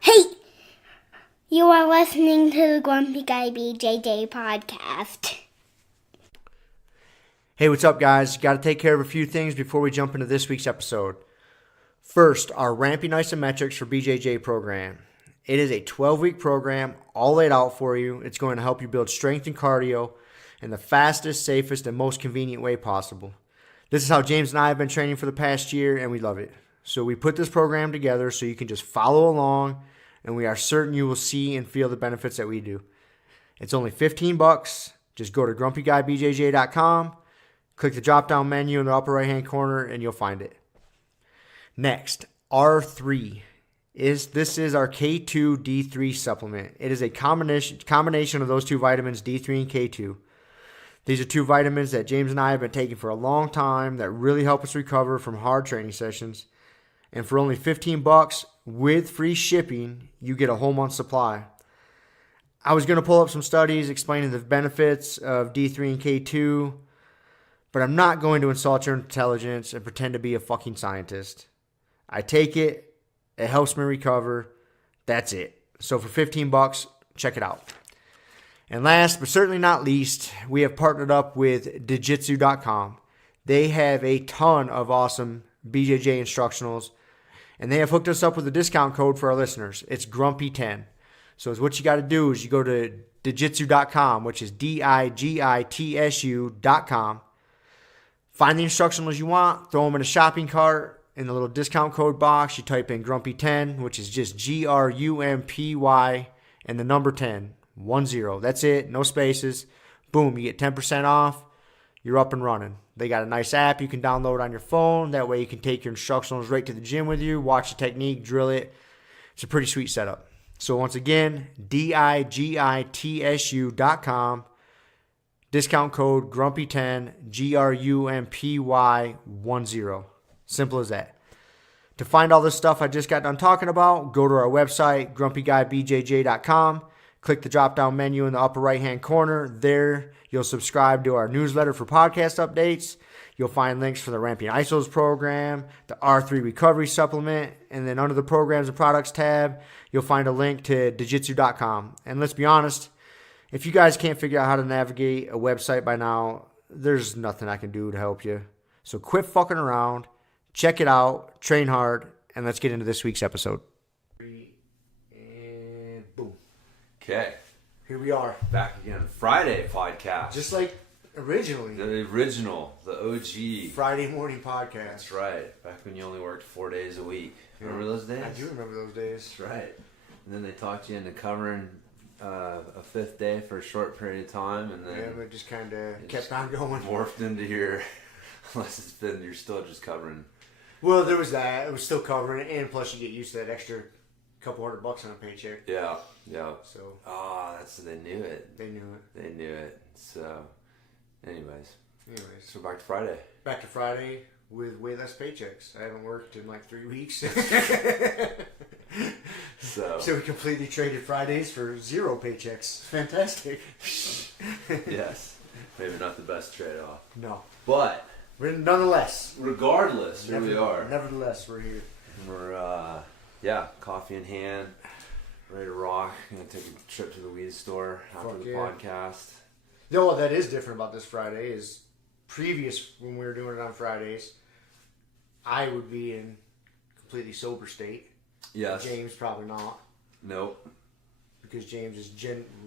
Hey! You are listening to the Grumpy Guy BJJ Podcast. Hey, what's up, guys? Got to take care of a few things before we jump into this week's episode. First, our Ramping Isometrics for BJJ program. It is a 12-week program, all laid out for you. It's going to help you build strength and cardio in the fastest, safest, and most convenient way possible. This is how James and I have been training for the past year, and we love it. So we put this program together so you can just follow along, and we are certain you will see and feel the benefits that we do. It's only $15. Just go to grumpyguybjj.com, click the drop-down menu in the upper right-hand corner, and you'll find it. Next, R3. This is our K2 D3 supplement. It is a combination of those two vitamins, D3 and K2. These are two vitamins that James and I have been taking for a long time that really help us recover from hard training sessions. And for only $15 with free shipping, you get a whole month supply. I was going to pull up some studies explaining the benefits of D3 and K2, but I'm not going to insult your intelligence and pretend to be a fucking scientist. I take it. It helps me recover. That's it. So for $15, check it out. And last but certainly not least, we have partnered up with Jiu-Jitsu.com. They have a ton of awesome BJJ instructionals, and they have hooked us up with a discount code for our listeners. It's Grumpy10. So what you got to do is you go to Jiu-Jitsu.com, which is DIGITSU.com. Find the instructionals you want, throw them in a shopping cart. In the little discount code box, you type in Grumpy10, which is just GRUMPY and the number 10, 10. That's it, no spaces. Boom, you get 10% off. You're up and running. They got a nice app you can download on your phone. That way you can take your instructionals right to the gym with you, watch the technique, drill it. It's a pretty sweet setup. So once again, DIGITSU.com. Discount code Grumpy10, GRUMPY10. Simple as that. To find all this stuff I just got done talking about, go to our website, grumpyguybjj.com. Click the drop-down menu in the upper right-hand corner. There, you'll subscribe to our newsletter for podcast updates. You'll find links for the Ramping Isos program, the R3 Recovery Supplement, and then under the Programs and Products tab, you'll find a link to Jiu-Jitsu.com. And let's be honest, if you guys can't figure out how to navigate a website by now, there's nothing I can do to help you. So quit fucking around, check it out, train hard, and let's get into this week's episode. And boom. Okay. Here we are. Back again. Friday podcast. Just like originally. The original, the OG. Friday morning podcast. That's right. Back when you only worked 4 days a week. Remember those days? I do remember those days. That's right. And then they talked you into covering a fifth day for a short period of time. And then it just kind of kept on going. Morphed into your, unless it's been, you're still just covering. Well, there was that. It was still covering it. And plus you get used to that extra couple $100 on a paycheck. Yeah. Yeah. So. They knew it. They knew it. They knew it. So, anyways. So back to Friday. Back to Friday with way less paychecks. I haven't worked in like 3 weeks. So we completely traded Fridays for 0 paychecks. Fantastic. Yes. Maybe not the best trade-off. No. But nonetheless. Regardless, here we are. Nevertheless, we're here. We're, coffee in hand, ready to rock. Gonna take a trip to the weed store after the podcast. You know what that is different about this Friday is previous when we were doing it on Fridays, I would be in completely sober state. Yes. James probably not. Nope. Because James is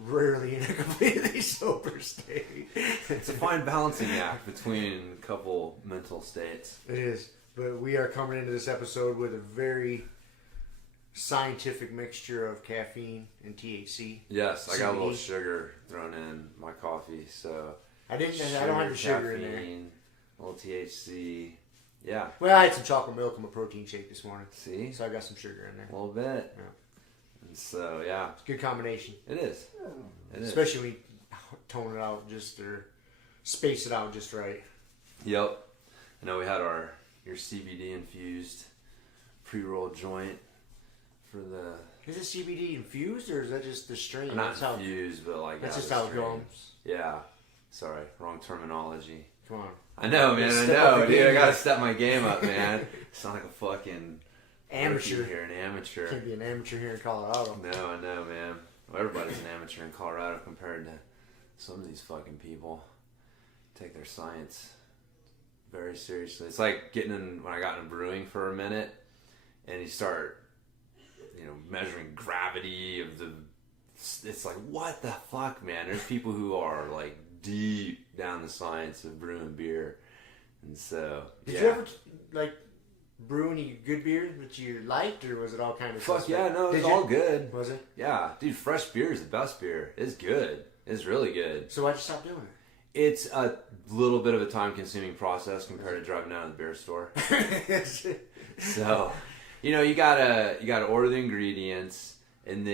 rarely in a completely sober state. It's a fine balancing act between a couple mental states. It is. But we are coming into this episode with a very scientific mixture of caffeine and THC. Yes, I got a CBD. little sugar thrown in my coffee, so I don't have the sugar in there. A little THC. Yeah. Well, I had some chocolate milk in my protein shake this morning. See? So I got some sugar in there. A little bit. Yeah. And so, yeah. It's a good combination. It is. Especially when you tone it out or space it out just right. Yep. I know we had your CBD infused pre-roll joint for the... Is it CBD infused or is that just the strain? Not infused, but like... That's just how it goes. Yeah. Sorry, wrong terminology. Come on. I know, man. I know, dude. I gotta step my game up, man. Sound like a fucking Amateur. Here, an amateur. Can't be an amateur here in Colorado. No, I know, man. Well, everybody's an amateur in Colorado compared to some of these fucking people. Take their science very seriously. It's like when I got into brewing for a minute, and you start, measuring gravity of the. It's like, what the fuck, man? There's people who are like deep down the science of brewing beer, and so. Did you ever brew any good beer that you liked, or was it all kind of fuck suspect? Yeah, no, it was all good. Was it? Yeah, dude, fresh beer is the best beer. It's good. It's really good. So why'd you stop doing it? It's a little bit of a time-consuming process compared to driving down to the beer store. So, you gotta order the ingredients, and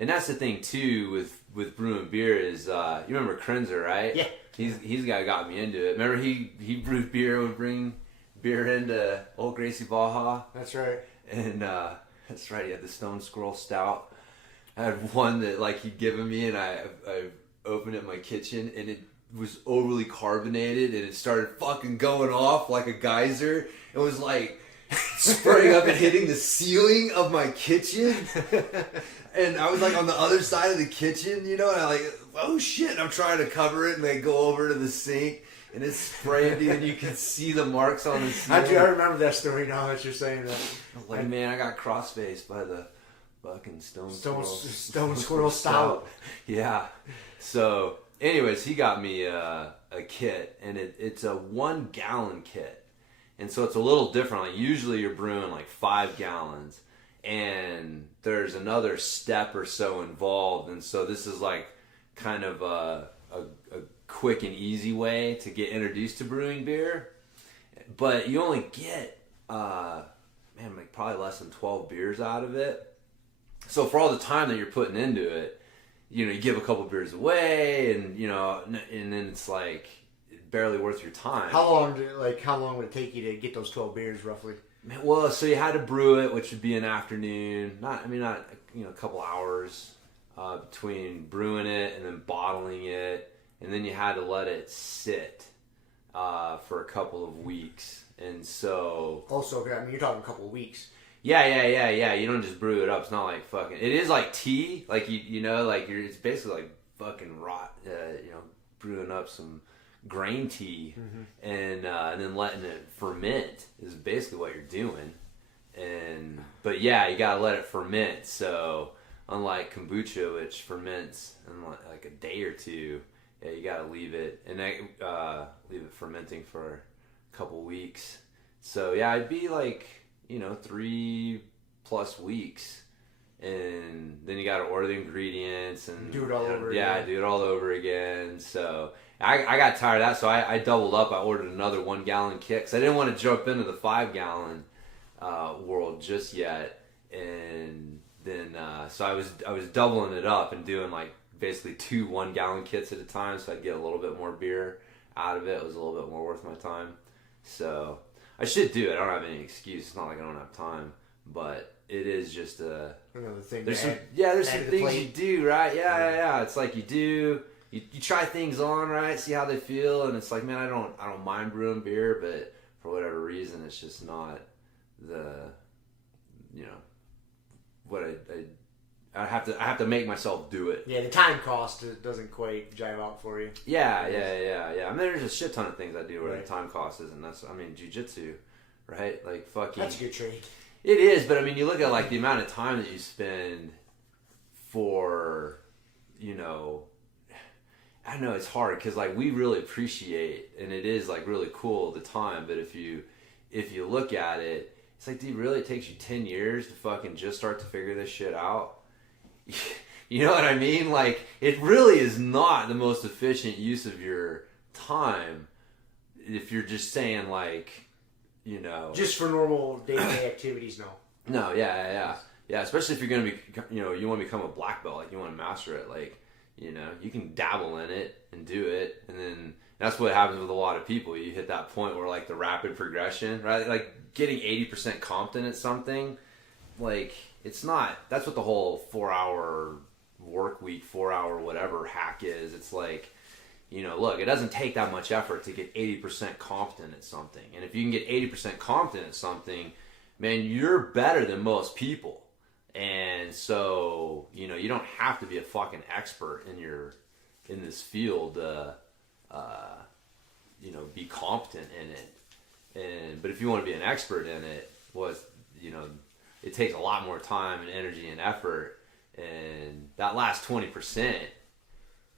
that's the thing too with brewing beer is you remember Krenzer, right? Yeah. He's the guy who got me into it. Remember he brewed beer, would bring beer into old Gracie Baja. That's right. And that's right. He had the Stone Squirrel Stout. I had one that he'd given me, and I opened it in my kitchen, and it was overly carbonated, and it started fucking going off like a geyser. It was like spraying up and hitting the ceiling of my kitchen. And I was on the other side of the kitchen, and I oh shit, and I'm trying to cover it, and they go over to the sink. And it's spraying, and you can see the marks on the ceiling. I remember that story now that you're saying that. Man, I got cross-faced by the fucking Stone Squirrel Stout. Yeah. So, anyways, he got me a kit, and it's a 1 gallon kit. And so it's a little different. Usually you're brewing 5 gallons, and there's another step or so involved. And so this is kind of a quick and easy way to get introduced to brewing beer, but you only get probably less than 12 beers out of it. So for all the time that you're putting into it, you give a couple beers away, and and then it's barely worth your time. How long would it take you to get those 12 beers roughly? Man, well, so you had to brew it, which would be an afternoon, not a couple hours between brewing it and then bottling it. And then you had to let it sit for a couple of weeks. And so... Also, you're talking a couple of weeks. Yeah. You don't just brew it up. It's not fucking... It is like tea. It's basically fucking rot, brewing up some grain tea. Mm-hmm. And then letting it ferment is basically what you're doing. But yeah, you gotta let it ferment. So, unlike kombucha, which ferments in a day or two... Yeah, you gotta leave it, and leave it fermenting for a couple weeks. So yeah, I'd be 3+ weeks, and then you gotta order the ingredients and do it all over again. Yeah, do it all over again. So I got tired of that, so I doubled up. I ordered another 1 gallon kit because I didn't want to jump into the 5 gallon world just yet, and then so I was doubling it up and doing basically 2 1 gallon kits at a time, so I'd get a little bit more beer out of it. It was a little bit more worth my time. So I should do it. I don't have any excuse. It's not like I don't have time, but it is just another thing. There's some things you do, right? Yeah. It's you try things on, right? See how they feel, and it's man, I don't mind brewing beer, but for whatever reason, it's just not the what I have to make myself do it. Yeah, the time cost doesn't quite jive out for you. Yeah. I mean, there's a shit ton of things I do where the time cost isn't. Jiu-jitsu, right? Fucking. That's a good trade. It is, but you look at the amount of time that you spend for, I know it's hard because we really appreciate, and it is really cool the time. But if you look at it, it's dude, really, it takes you 10 years to fucking just start to figure this shit out. You know what I mean? It really is not the most efficient use of your time if you're just saying just for normal day-to-day activities. No, yeah, especially if you're gonna be, you want to become a black belt, you want to master it, you can dabble in it and do it, and then that's what happens with a lot of people. You hit that point where the rapid progression, right? Getting 80% competent at something, it's not. That's what the whole 4-hour work week, 4-hour whatever hack is. It's look, it doesn't take that much effort to get 80% competent at something. And if you can get 80% competent at something, man, you're better than most people. And so, you don't have to be a fucking expert in this field, be competent in it. But if you want to be an expert in it, it takes a lot more time and energy and effort. And that last 20%,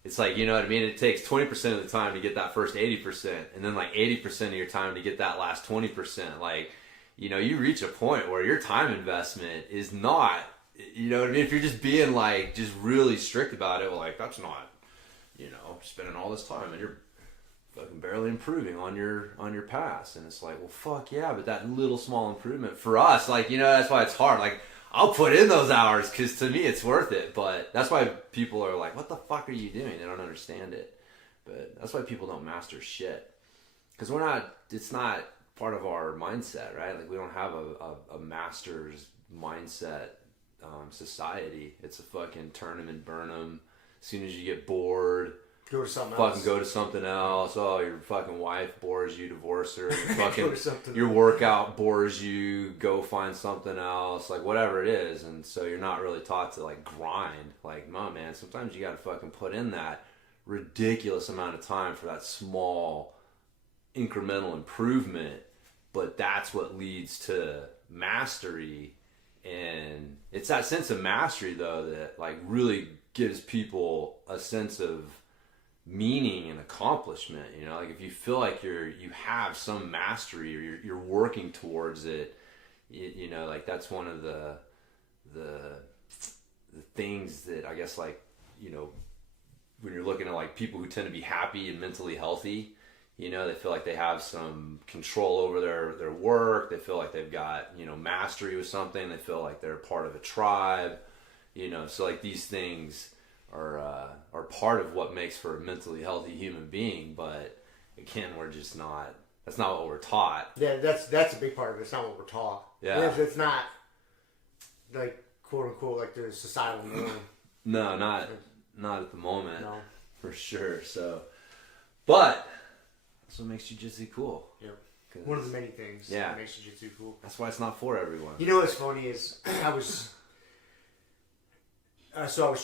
it's like, you know what I mean? It takes 20% of the time to get that first 80%, and then like 80% of your time to get that last 20%. Like, you reach a point where your time investment is not, you know what I mean? If you're just being like, just really strict about it, well, like, that's not, spending all this time and you're fucking barely improving on your pass. And it's like, well, fuck yeah, but that little small improvement for us, like, that's why it's hard. Like, I'll put in those hours because to me it's worth it. But that's why people are like, what the fuck are you doing? They don't understand it. But that's why people don't master shit. Because it's not part of our mindset, right? Like, we don't have a master's mindset society. It's a fucking turn 'em and burn 'em. As soon as you get bored, go to something fucking else. Go to something else. Oh, your fucking wife bores you, divorce her. Your workout bores you, go find something else. Like, whatever it is. And so you're not really taught to, like, grind. Like, no, man, sometimes you gotta fucking put in that ridiculous amount of time for that small incremental improvement. But that's what leads to mastery. And it's that sense of mastery, though, that, like, really gives people a sense of meaning and accomplishment. Like, if you feel like you have some mastery or you're working towards it, like, that's one of the things that I guess, like, when you're looking at, like, people who tend to be happy and mentally healthy, they feel like they have some control over their work. They feel like they've got, mastery with something. They feel like they're part of a tribe, so, like, these things are part of what makes for a mentally healthy human being. But again, that's not what we're taught. Yeah, that's a big part of it. It's not what we're taught. Yeah. It's not, like, quote unquote, like, the societal norm. No, not at the moment. No. For sure. So, but that's what makes jiu-jitsu cool. Yep. One of the many things that makes jiu-jitsu cool. That's why it's not for everyone. You know what's funny is I was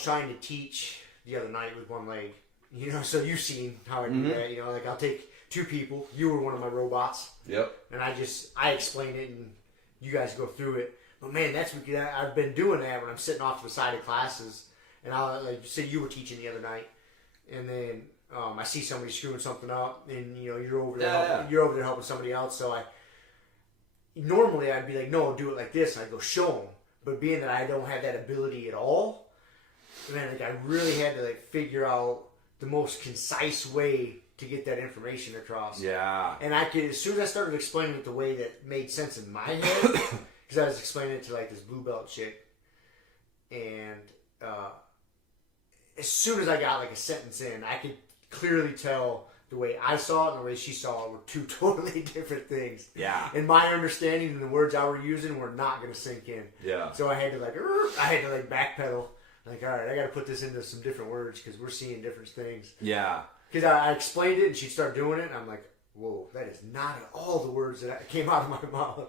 trying to teach the other night with one leg. So you've seen how I do that. Like, I'll take two people. You were one of my robots. Yep. And I explain it and you guys go through it. But man, I've been doing that when I'm sitting off to the side of classes. And I'll, like, say you were teaching the other night, and then I see somebody screwing something up, and you're over there helping somebody else. So normally I'd be like, no, do it like this, and I'd go show them. But being that I don't have that ability at all, man, like, I really had to, like, figure out the most concise way to get that information across. Yeah. And as soon as I started explaining it the way that made sense in my head, because I was explaining it to, like, this blue belt chick, and as soon as I got, like, a sentence in, I could clearly tell the way I saw it and the way she saw it were two totally different things. Yeah. And my understanding and the words I were using were not going to sink in. Yeah. So I had to backpedal. Like, all right, I got to put this into some different words because we're seeing different things. Yeah. Because I explained it and she'd start doing it, and I'm like, whoa, that is not at all the words that came out of my mouth.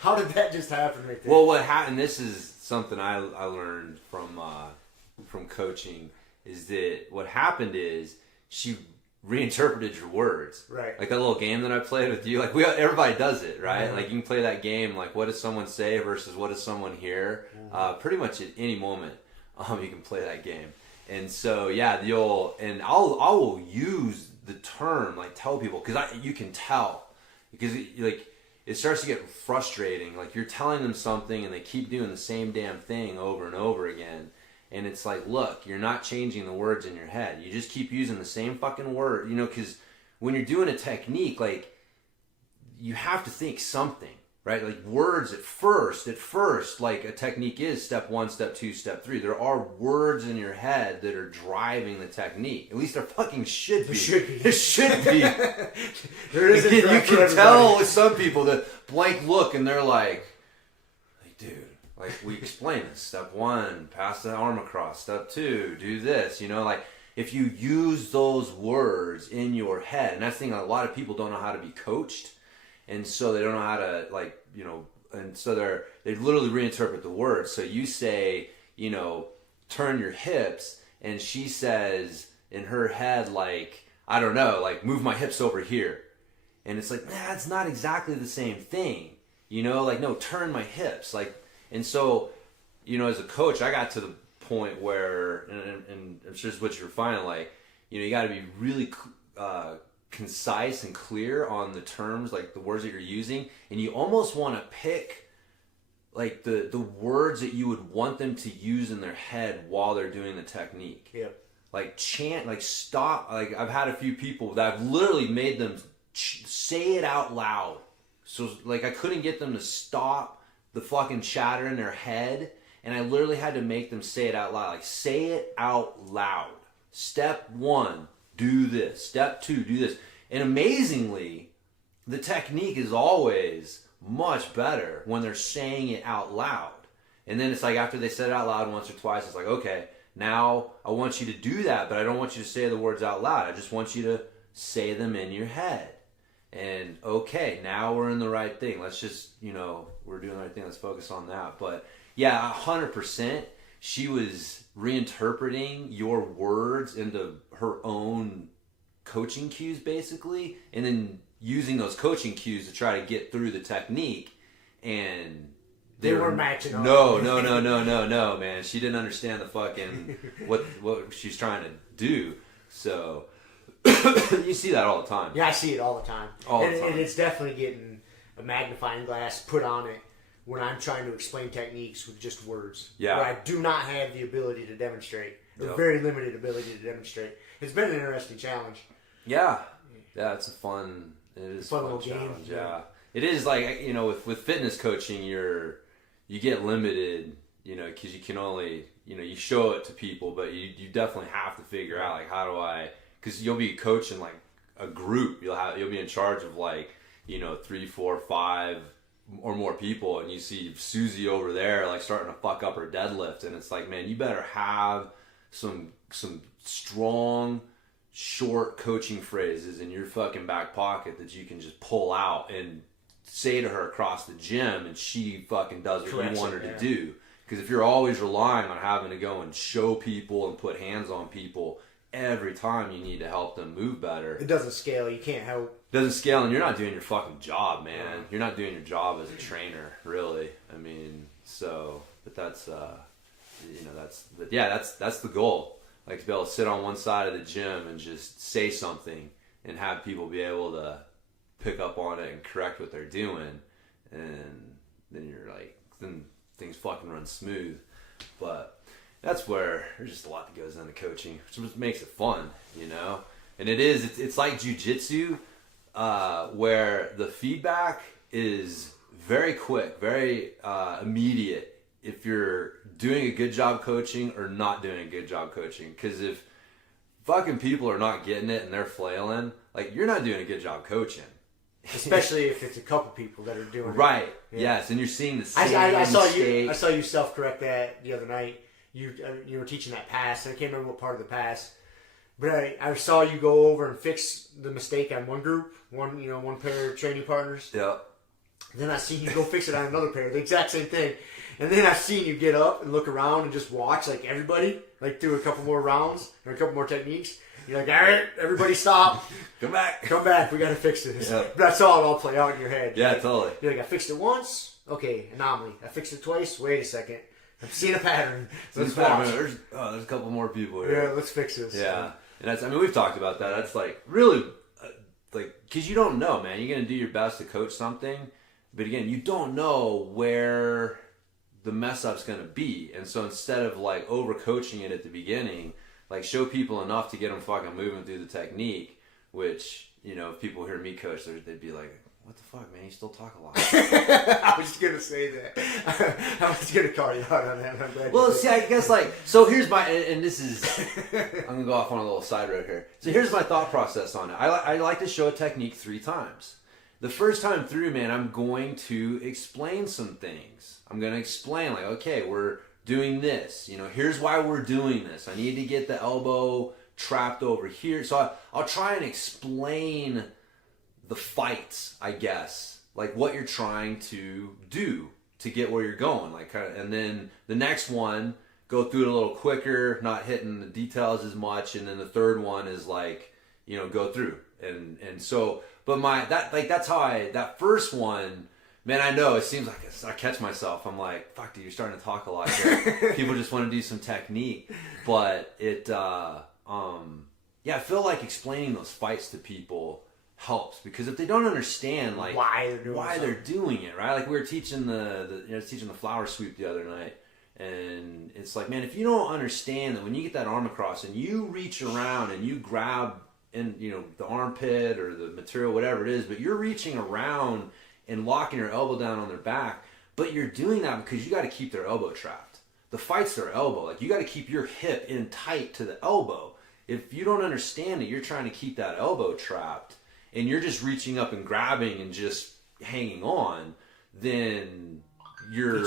How did that just happen right there? Well, what happened, this is something I learned from coaching, is that what happened is she reinterpreted your words. Right. Like that little game that I played with you. Like everybody does it, right? Mm-hmm. Like you can play that game. Like what does someone say versus what does someone hear? Mm-hmm. Pretty much at any moment, you can play that game. And so I will use the term, like tell people, because you can tell, because it starts to get frustrating. Like you're telling them something and they keep doing the same damn thing over and over again. And it's like, look, you're not changing the words in your head. You just keep using the same fucking word, because when you're doing a technique, like, you have to think something, right? Like, words at first, like, a technique is step 1, step 2, step 3. There are words in your head that are driving the technique. At least there fucking should be. There should be. There isn't. You can tell with some people the blank look, and they're like, dude. Like, we explain this. Step 1, pass the arm across. Step 2, do this. Like, if you use those words in your head, and that's the thing, a lot of people don't know how to be coached, and so they don't know how to, like, and so they literally reinterpret the words. So you say, you know, turn your hips, and she says in her head, like, I don't know, like, move my hips over here. And it's like, nah, it's not exactly the same thing. You know, like, no, turn my hips. Like, and so, you know, as a coach, I got to the point where, and I'm sure it's what you're finding, like, you know, you got to be really concise and clear on the terms, like the words that you're using, and you almost want to pick like the words that you would want them to use in their head while they're doing the technique. Yep. Like chant, like stop. Like I've had a few people that I've literally made them say it out loud. So like I couldn't get them to stop the fucking chatter in their head, and I literally had to make them say it out loud. Like say it out loud. Step 1, do this. Step 2, do this. And amazingly, the technique is always much better when they're saying it out loud. And then it's like after they said it out loud once or twice, it's like, okay, now I want you to do that, but I don't want you to say the words out loud. I just want you to say them in your head. And okay, now we're in the right thing. Let's just, you know, we're doing the right thing. Let's focus on that. But yeah, 100%. She was reinterpreting your words into her own coaching cues, basically, and then using those coaching cues to try to get through the technique. And they weren't matching up. No, man. She didn't understand the fucking what she's trying to do. So you see that all the time. Yeah, I see it all the time. And it's definitely getting a magnifying glass put on it when I'm trying to explain techniques with just words. Yeah. Where I do not have the ability to demonstrate. Yep. Very limited ability to demonstrate. It's been an interesting challenge. Yeah. Yeah, it's a fun little challenge. game. Yeah. It is like, you know, with fitness coaching, you get limited, you know, because you can only, you know, you show it to people, but you definitely have to figure out, like, how do I, because you'll be coaching like a group. You'll be in charge of like, you know, 3, 4, 5 or more people, and you see Susie over there like starting to fuck up her deadlift, and it's like, man, you better have some strong short coaching phrases in your fucking back pocket that you can just pull out and say to her across the gym, and she fucking does what you want her to do. Because if you're always relying on having to go and show people and put hands on people every time you need to help them move better, it doesn't scale. You can't help. It doesn't scale, and you're not doing your fucking job, man. Yeah. You're not doing your job as a trainer, really. I mean, so, but that's, you know, that's the goal. Like to be able to sit on one side of the gym and just say something and have people be able to pick up on it and correct what they're doing, and then you're like, then things fucking run smooth. But that's where there's just a lot that goes into coaching, which makes it fun, you know. And it's like jiu-jitsu, where the feedback is very quick, very immediate if you're doing a good job coaching or not doing a good job coaching. Because if fucking people are not getting it and they're flailing, like, you're not doing a good job coaching. Especially if it's a couple people that are doing it. Right. Yeah. Yes, and you're seeing the same I mistake. saw you self-correct that the other night. You were teaching that pass, and I can't remember what part of the pass, but I saw you go over and fix the mistake on one group, one pair of training partners. Yeah. Then I seen you go fix it on another pair, the exact same thing. And then I've seen you get up and look around and just watch, like, everybody, like, do a couple more rounds or a couple more techniques. You're like, all right, everybody stop. Come back, we gotta fix this. Yeah. But I saw it all play out in your head. Yeah, totally. You're like, I fixed it once, okay, anomaly. I fixed it twice, wait a second. I'm seeing a pattern. Let's watch. There's a couple more people here. Yeah, let's fix this. Yeah, and we've talked about that. That's like really, like, because you don't know, man. You're gonna do your best to coach something, but again, you don't know where the mess up's gonna be, and so instead of like over coaching it at the beginning, like, show people enough to get them fucking moving through the technique. Which, you know, if people hear me coach, they'd be like, what the fuck, man? You still talk a lot. I was going to say that. I was going to call you out on that. I'm glad. Well, see, I guess, like, so here's my, and this is, I'm going to go off on a little side road here. So here's my thought process on it. I like to show a technique 3 times. The first time through, man, I'm going to explain some things. I'm going to explain, like, okay, we're doing this. You know, here's why we're doing this. I need to get the elbow trapped over here. So I'll try and explain the fights, I guess, like what you're trying to do to get where you're going, like and then the next one go through it a little quicker, not hitting the details as much, and then the third one is like, you know, go through and so, but that's how that first one, man, I know it seems like I catch myself, I'm like, fuck, dude, you're starting to talk a lot here. People just want to do some technique, but it I feel like explaining those fights to people helps, because if they don't understand like why they're doing it, right? Like we were teaching teaching the flower sweep the other night, and it's like, man, if you don't understand that when you get that arm across and you reach around and you grab in, you know, the armpit or the material, whatever it is, but you're reaching around and locking your elbow down on their back, but you're doing that because you got to keep their elbow trapped. The fight's their elbow. Like you got to keep your hip in tight to the elbow. If you don't understand it, you're trying to keep that elbow trapped, and you're just reaching up and grabbing and just hanging on, then it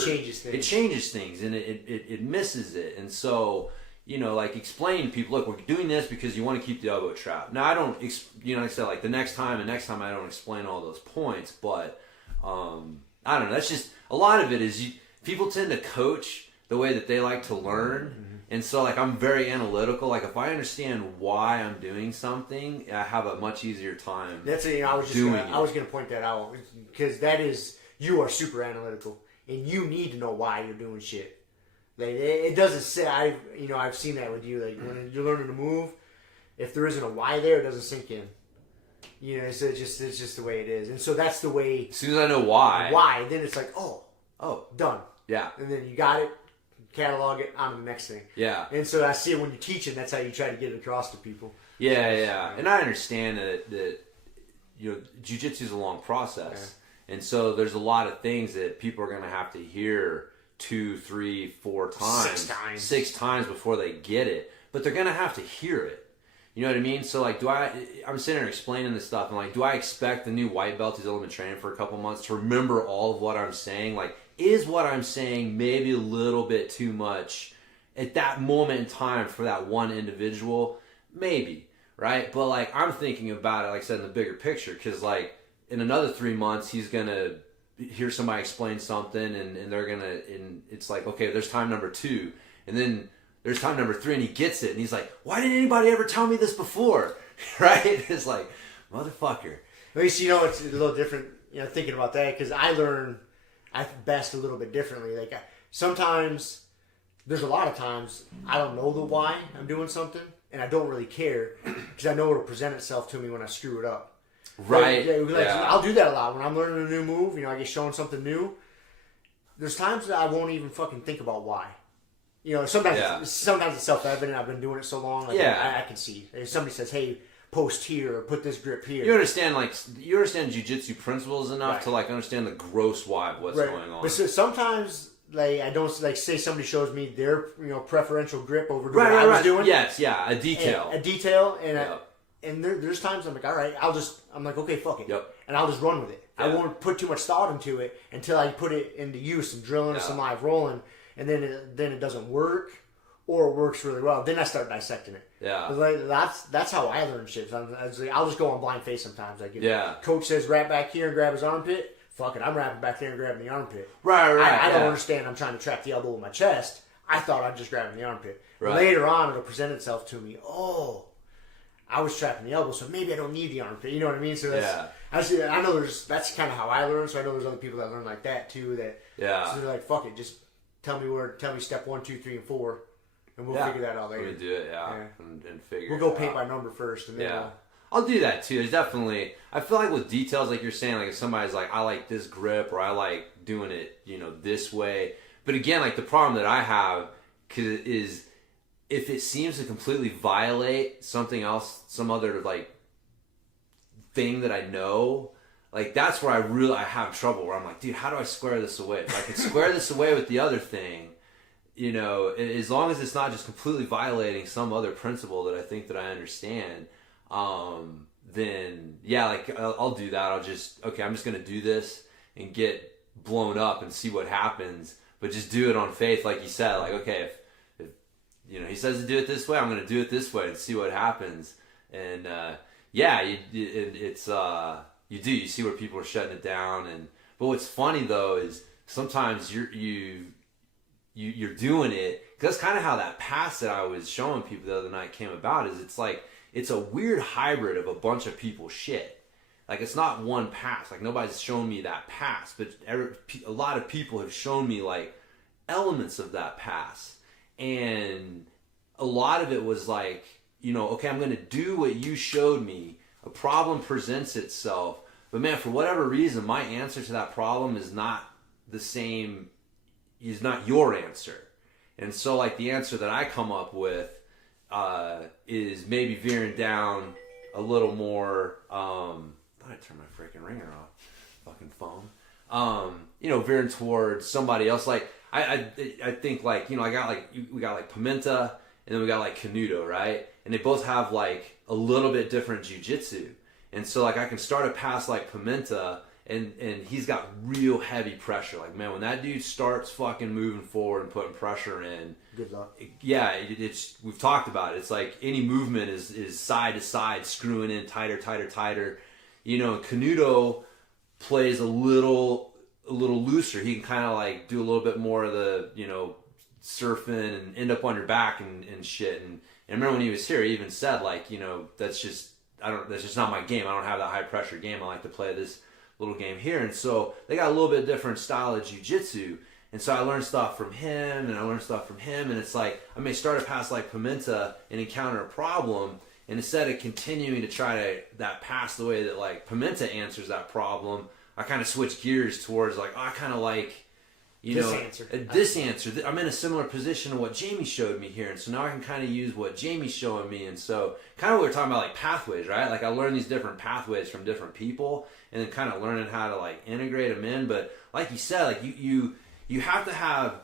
changes things and it misses it. And so, you know, like explaining to people, look, we're doing this because you want to keep the elbow trapped. Now I don't, you know, like I said, like the next time I don't explain all those points, but I don't know. That's just, a lot of it is people tend to coach the way that they like to learn. Mm-hmm. And so, like, I'm very analytical. Like, if I understand why I'm doing something, I have a much easier time. That's it. You know, I was going to point that out, because you are super analytical, and you need to know why you're doing shit. Like, it doesn't say. I've seen that with you. Like when you're learning to move, if there isn't a why there, it doesn't sink in. You know, it's just the way it is. And so that's the way. As soon as I know why, then it's like, oh, done. Yeah. And then you got it. Catalog it, on to the next thing. Yeah. And so I see it when you teach it, that's how you try to get it across to people. Yeah. And I understand that you know, jiu-jitsu is a long process. Yeah. And so there's a lot of things that people are going to have to hear 2, 3, 4 times. 6 times before they get it. But they're going to have to hear it. You know what I mean? So, like, I'm sitting there explaining this stuff, and, like, do I expect the new white belt who's only been training for a couple months to remember all of what I'm saying? Like, is what I'm saying maybe a little bit too much at that moment in time for that one individual? Maybe, right? But, like, I'm thinking about it, like I said, in the bigger picture, because, like, in another 3 months, he's going to hear somebody explain something, and they're going to, and it's like, okay, there's time number 2, and then there's time number 3, and he gets it, and he's like, why didn't anybody ever tell me this before? Right? It's like, motherfucker. At least, you know, it's a little different, you know, thinking about that, because I learn best a little bit differently. Like, sometimes, there's a lot of times, I don't know the why I'm doing something, and I don't really care, because I know it'll present itself to me when I screw it up. Right. I'll do that a lot. When I'm learning a new move, you know, I get shown something new, there's times that I won't even fucking think about why. You know, sometimes it's self-evident. I've been doing it so long. Like, I can see. If somebody says, hey, post here or put this grip here. You understand jiu-jitsu principles enough to, like, understand the gross why of what's going on. But sometimes, like, I don't, like, say somebody shows me their, you know, preferential grip over what I was doing. Yes, a detail. And there's times I'm like, all right, I'm like, okay, fuck it. Yep. And I'll just run with it. Yeah. I won't put too much thought into it until I put it into use, some drilling, some live rolling. And then it doesn't work, or it works really well. Then I start dissecting it. Yeah. Like, that's how I learn shit. I'll just go on blind face sometimes. Like, coach says wrap back here and grab his armpit. Fuck it, I'm wrapping back there and grabbing the armpit. Right. I don't understand. I'm trying to trap the elbow with my chest. I thought I'd just grab the armpit. Right. Later on, it'll present itself to me. Oh, I was trapping the elbow, so maybe I don't need the armpit. You know what I mean? So I know that's kind of how I learn. So I know there's other people that learn like that too. So they're like, fuck it, just tell me step 1, 2, 3, and 4, and we'll figure that out later. We'll do it, and figure. We'll go paint by number first, and then I'll do that too. There's definitely, I feel like with details, like you're saying, like if somebody's like, I like this grip, or I like doing it, you know, this way. But again, like the problem that I have is if it seems to completely violate something else, some other like thing that I know. Like, that's where I have trouble, where I'm like, dude, how do I square this away? If I can square this away with the other thing, you know, as long as it's not just completely violating some other principle that I think that I understand, then, like, I'll do that. I'm just going to do this and get blown up and see what happens, but just do it on faith, like you said. Like, okay, if you know, he says to do it this way, I'm going to do it this way and see what happens. And, it's you do. You see where people are shutting it down, but what's funny though is sometimes you're doing it. Cause that's kind of how that pass that I was showing people the other night came about. Is it's a weird hybrid of a bunch of people's shit. Like it's not one pass. Like nobody's shown me that pass, but a lot of people have shown me like elements of that pass, and a lot of it was like, okay, I'm going to do what you showed me. A problem presents itself, but man, for whatever reason, my answer to that problem is not the same. Is not your answer. And so like the answer that I come up with is maybe veering down a little more. I thought I turned my freaking ringer off. Fucking phone. Veering towards somebody else. Like I think like, we got like Pimenta and then we got like Canuto, right? And they both have like a little bit different jiu-jitsu. And so like I can start a pass like Pimenta and he's got real heavy pressure. Like, man, when that dude starts fucking moving forward and putting pressure in, good luck. It's we've talked about it. It's like any movement is side to side, screwing in tighter. Canuto plays a little looser. He can kind of like do a little bit more of the, surfing and end up on your back and shit. And I remember when he was here, he even said like, that's just not my game. I don't have that high pressure game. I like to play this little game here. And so they got a little bit different style of jiu-jitsu. And so I learned stuff from him and I learned stuff from him. And it's like, I may start a pass like Pimenta and encounter a problem. And instead of continuing to try that pass the way that like Pimenta answers that problem, I kind of switch gears towards like, I kind of like, this answer. I'm in a similar position to what Jamie showed me here. And so now I can kind of use what Jamie's showing me. And so kind of what we're talking about, like pathways, right? Like I learned these different pathways from different people and then kind of learning how to like integrate them in. But like you said, like you have to have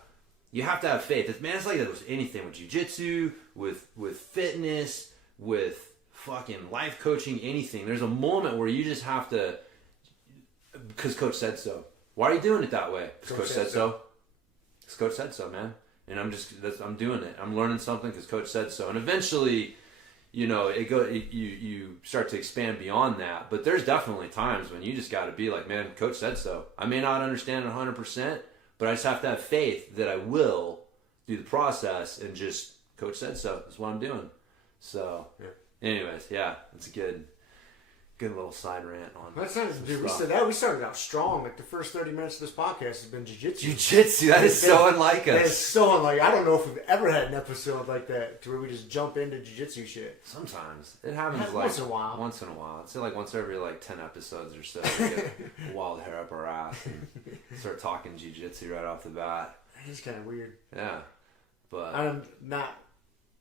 faith. It's like that with anything, with jiu-jitsu, with fitness, with fucking life coaching, anything. There's a moment where you just have to, because coach said so. Why are you doing it that way? Because coach said so. Because coach said so, man. And I'm doing it. I'm learning something because coach said so. And eventually, you start to expand beyond that. But there's definitely times when you just got to be like, man, coach said so. I may not understand it 100%, but I just have to have faith that I will do the process and just coach said so. That's what I'm doing. So, anyways, yeah, it's a good little side rant on. That's nice, dude. We started out strong. Like the first 30 minutes of this podcast has been jiu-jitsu. Jiu-jitsu, that is so unlike us. That is so unlike. I don't know if we've ever had an episode like that to where we just jump into jiu-jitsu shit. Sometimes it happens like once in a while. Once in a while. I'd say like once every like 10 episodes or so. We get a wild hair up our ass and start talking jiu-jitsu right off the bat. It's kind of weird. Yeah, but I'm not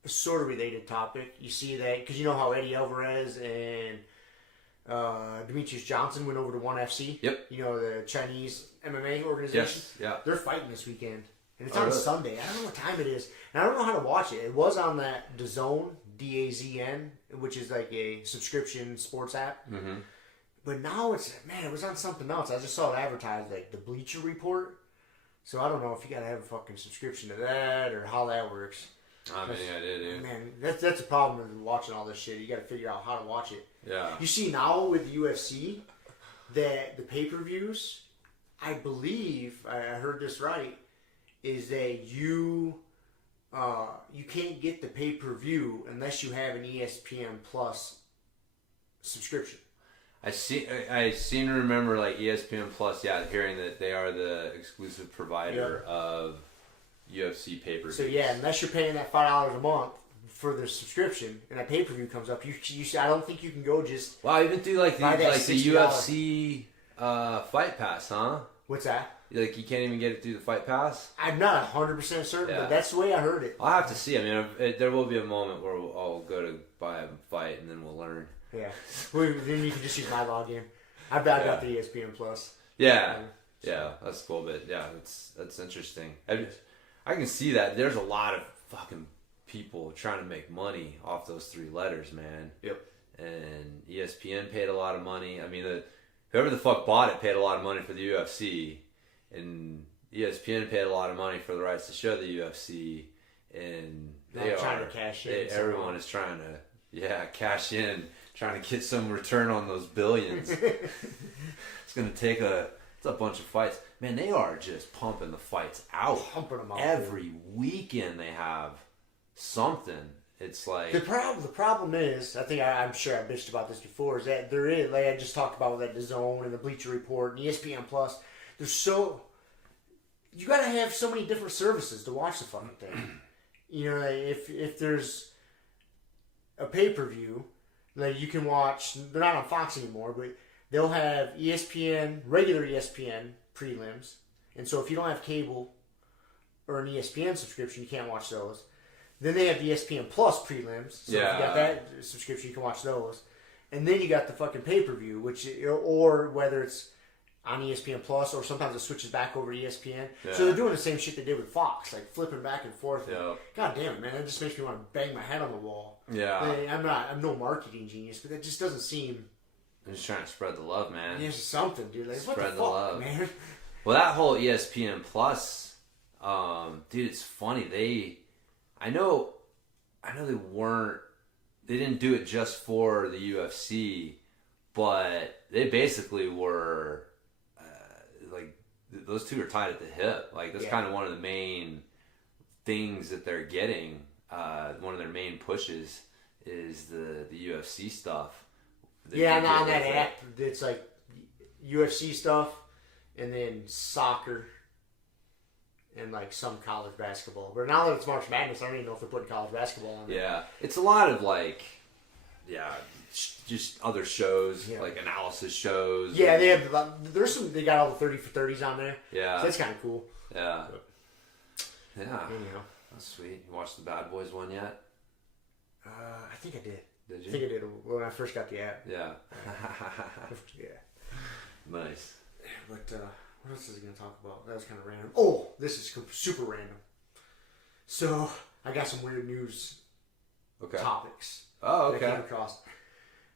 a sort of related topic. You see that because you know how Eddie Alvarez and Demetrius Johnson went over to ONE FC. Yep. The Chinese MMA organization. Yes. Yeah. They're fighting this weekend, and it's on Sunday. I don't know what time it is, and I don't know how to watch it. It was on that DAZN, DAZN, which is like a subscription sports app. Mm-hmm. But now it was on something else. I just saw it advertised, like the Bleacher Report. So I don't know if you gotta have a fucking subscription to that or how that works. I have any idea, dude. Man, that's a problem with watching all this shit. You gotta figure out how to watch it. Yeah. You see now with UFC that the pay-per-views, I believe I heard this right, is that you can't get the pay-per-view unless you have an ESPN Plus subscription. I seem to remember like ESPN Plus, hearing that they are the exclusive provider of UFC pay-per-views. So unless you're paying that $5 a month for the subscription and that pay-per-view comes up, I don't think you can go just. Wow, even through like the $60. UFC Fight Pass, huh? What's that? Like you can't even get it through the Fight Pass? I'm not 100% certain, but that's the way I heard it. I'll have to see. I mean, there will be a moment where I'll go to buy a fight and then we'll learn. Yeah. Then you can just use my login. I got the ESPN Plus. Yeah. Yeah, that's cool, but that's interesting. I can see that there's a lot of fucking people trying to make money off those three letters, man. Yep. And ESPN paid a lot of money. I mean, whoever the fuck bought it paid a lot of money for the UFC, and ESPN paid a lot of money for the rights to show the UFC, and they're trying to cash in. Everyone is trying to cash in trying to get some return on those billions. It's going to take it's a bunch of fights. Man, they are just pumping the fights out. Pumping them out. Every weekend they have something. It's like... The problem is, I think I'm sure I bitched about this before, is that there is, like I just talked about with that DAZN and the Bleacher Report and ESPN Plus, you got to have so many different services to watch the fucking thing. You know, like if there's a pay-per-view, like you can watch, they're not on Fox anymore, but they'll have ESPN, regular ESPN prelims. And so if you don't have cable or an ESPN subscription, you can't watch those. Then they have the ESPN Plus prelims. So if you got that subscription, you can watch those. And then you got the fucking pay-per-view, or whether it's on ESPN Plus or sometimes it switches back over to ESPN. Yeah. So they're doing the same shit they did with Fox, like flipping back and forth. Yep. God damn it, man. That just makes me want to bang my head on the wall. Yeah. I'm no marketing genius, but that just doesn't seem... I'm just trying to spread the love, man. There's something, dude. Like, spread what the the fuck, love, man? Well, that whole ESPN Plus, dude, it's funny. I know they didn't do it just for the UFC, but they basically were, like, those two are tied at the hip. Like, that's kind of one of the main things that they're getting. One of their main pushes is the UFC stuff. Yeah, and on that app, it's like UFC stuff, and then soccer, and like some college basketball. But now that it's March Madness, I don't even know if they're putting college basketball on there. Yeah, it's a lot of like, just other shows, like analysis shows. Yeah, they have. They got all the 30 for 30s on there. Yeah, so that's kind of cool. Yeah, but, that's sweet. You watched the Bad Boys one yet? I think I did. Did you? I think I did when I first got the app. Yeah. Yeah. Nice. But what else is he going to talk about? That was kind of random. Oh, this is super random. So I got some weird news topics. Oh, okay. That I came across.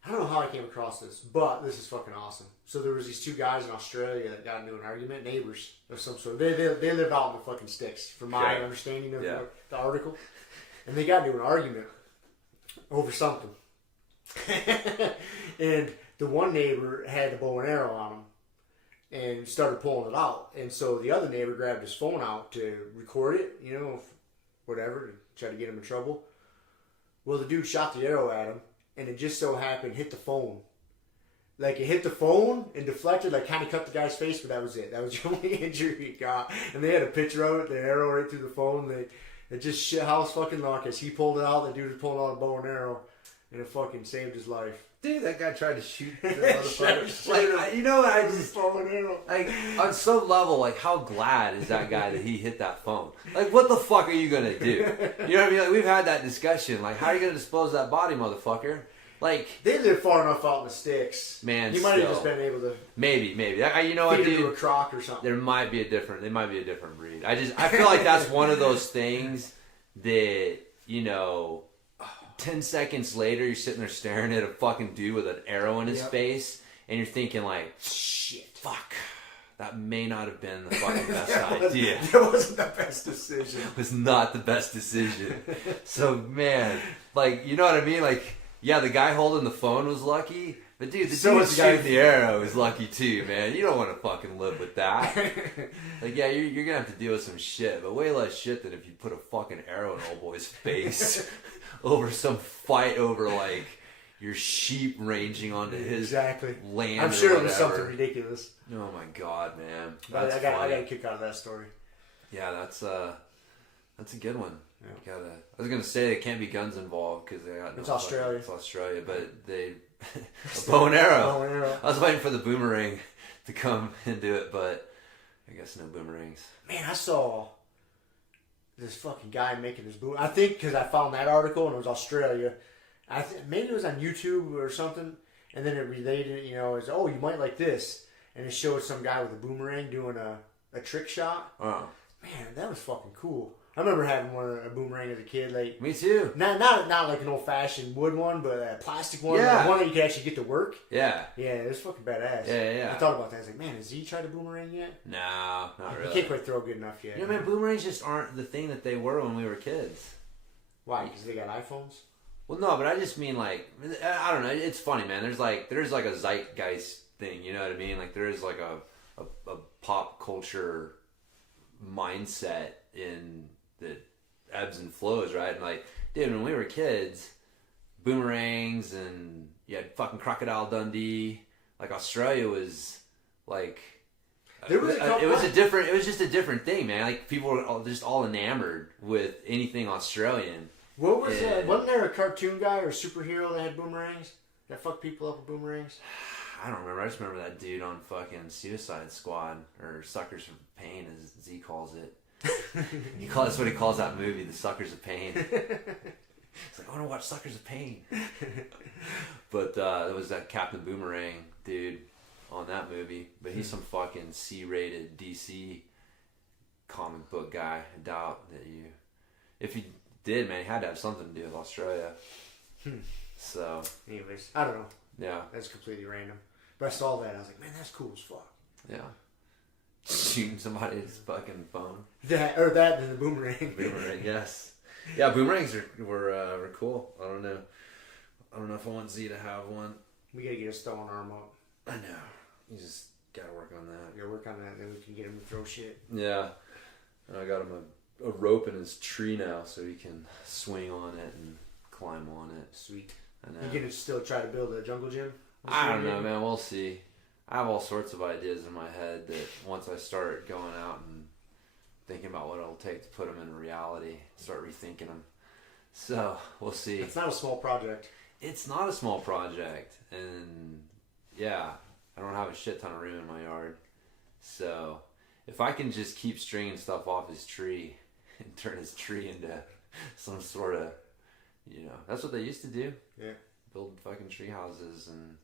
I don't know how I came across this, but this is fucking awesome. So there was these two guys in Australia that got into an argument, neighbors of some sort. They live out in the fucking sticks, from my understanding of the article. And they got into an argument over something. And the one neighbor had a bow and arrow on him and started pulling it out. And so the other neighbor grabbed his phone out to record it, whatever, to try to get him in trouble. Well, the dude shot the arrow at him, and it just so happened hit the phone. Like, it hit the phone and deflected, like, kind of cut the guy's face, but that was it. That was the only injury he got. And they had a picture of it, the arrow right through the phone. It just shit house fucking luck. As he pulled it out, the dude was pulling out a bow and arrow, and it fucking saved his life. Dude, that guy tried to shoot the motherfucker. Like, you know what? I just, like, on some level, like, how glad is that guy that he hit that phone? Like, what the fuck are you gonna do? You know what I mean? Like, we've had that discussion. Like, how are you gonna dispose of that body, motherfucker? Like, they live far enough out in the sticks. Man, he might have just been able to. Maybe. You know what, dude? Feed it to a croc or something. They might be a different breed. I feel like that's one of those things that, 10 seconds later, you're sitting there staring at a fucking dude with an arrow in his face, and you're thinking like, shit, fuck, that may not have been the fucking best idea. That wasn't the best decision. It was not the best decision. So, man, like, you know what I mean? Like, yeah, the guy holding the phone was lucky, but dude, the dude shooting the arrow is lucky too, man. You don't want to fucking live with that. Like, yeah, you're gonna have to deal with some shit, but way less shit than if you put a fucking arrow in old boy's face over some fight over, like, your sheep ranging onto his land. I'm sure it was something ridiculous. Oh my god, man. But I got a kick out of that story. Yeah, that's a good one. Yeah. I was gonna say there can't be guns involved because they got. It's Australia. It's Australia, but they a bow and arrow. I was waiting for the boomerang to come and do it, but I guess no boomerangs. Man, I saw this fucking guy making his boomerang. I think because I found that article and it was Australia. Maybe it was on YouTube or something, and then it related. As you might like this, and it showed some guy with a boomerang doing a trick shot. Oh. Man, that was fucking cool. I remember having a boomerang as a kid. Like, me too. Not like an old fashioned wood one, but a plastic one. Yeah. Like one that you could actually get to work. Yeah. Yeah, it was fucking badass. Yeah. I thought about that. I was like, man, has he tried a boomerang yet? No, not really. He can't quite throw good enough yet. Man, boomerangs just aren't the thing that they were when we were kids. Why? Because they got iPhones? Well, no, but I just mean like I don't know. It's funny, man. There's like a zeitgeist thing. You know what I mean? Like there is like a pop culture mindset in the ebbs and flows, right? And like, dude, when we were kids, boomerangs and you had fucking Crocodile Dundee. Like Australia was like. It was just a different thing, man. Like people were just all enamored with anything Australian. What was wasn't there a cartoon guy or superhero that had boomerangs? That fucked people up with boomerangs? I don't remember. I just remember that dude on fucking Suicide Squad, or Suckers of Pain, as Z calls it. That's what he calls that movie, the Suckers of Pain. It's like, I want to watch Suckers of Pain. But there was that Captain Boomerang dude on that movie. But he's some fucking C-rated DC comic book guy. I doubt that you... If he did, man, he had to have something to do with Australia. So... Anyways, I don't know. Yeah. That's completely random. But I saw that, I was like, man, that's cool as fuck. Yeah. Shooting somebody's fucking phone. That and the boomerang. Boomerang, yes. Yeah, boomerangs were cool. I don't know if I want Z to have one. We gotta get a stone arm up. I know. You just gotta work on that. We gotta work on that, and then we can get him to throw shit. Yeah. I got him a rope in his tree now, so he can swing on it and climb on it. Sweet. I know. You gonna still try to build a jungle gym? I don't know, man. We'll see. I have all sorts of ideas in my head that once I start going out and thinking about what it'll take to put them in reality, start rethinking them. So, we'll see. It's not a small project. It's not a small project. And, yeah, I don't have a shit ton of room in my yard. So, if I can just keep stringing stuff off his tree and turn his tree into some sort of, that's what they used to do. Yeah. Build fucking tree houses and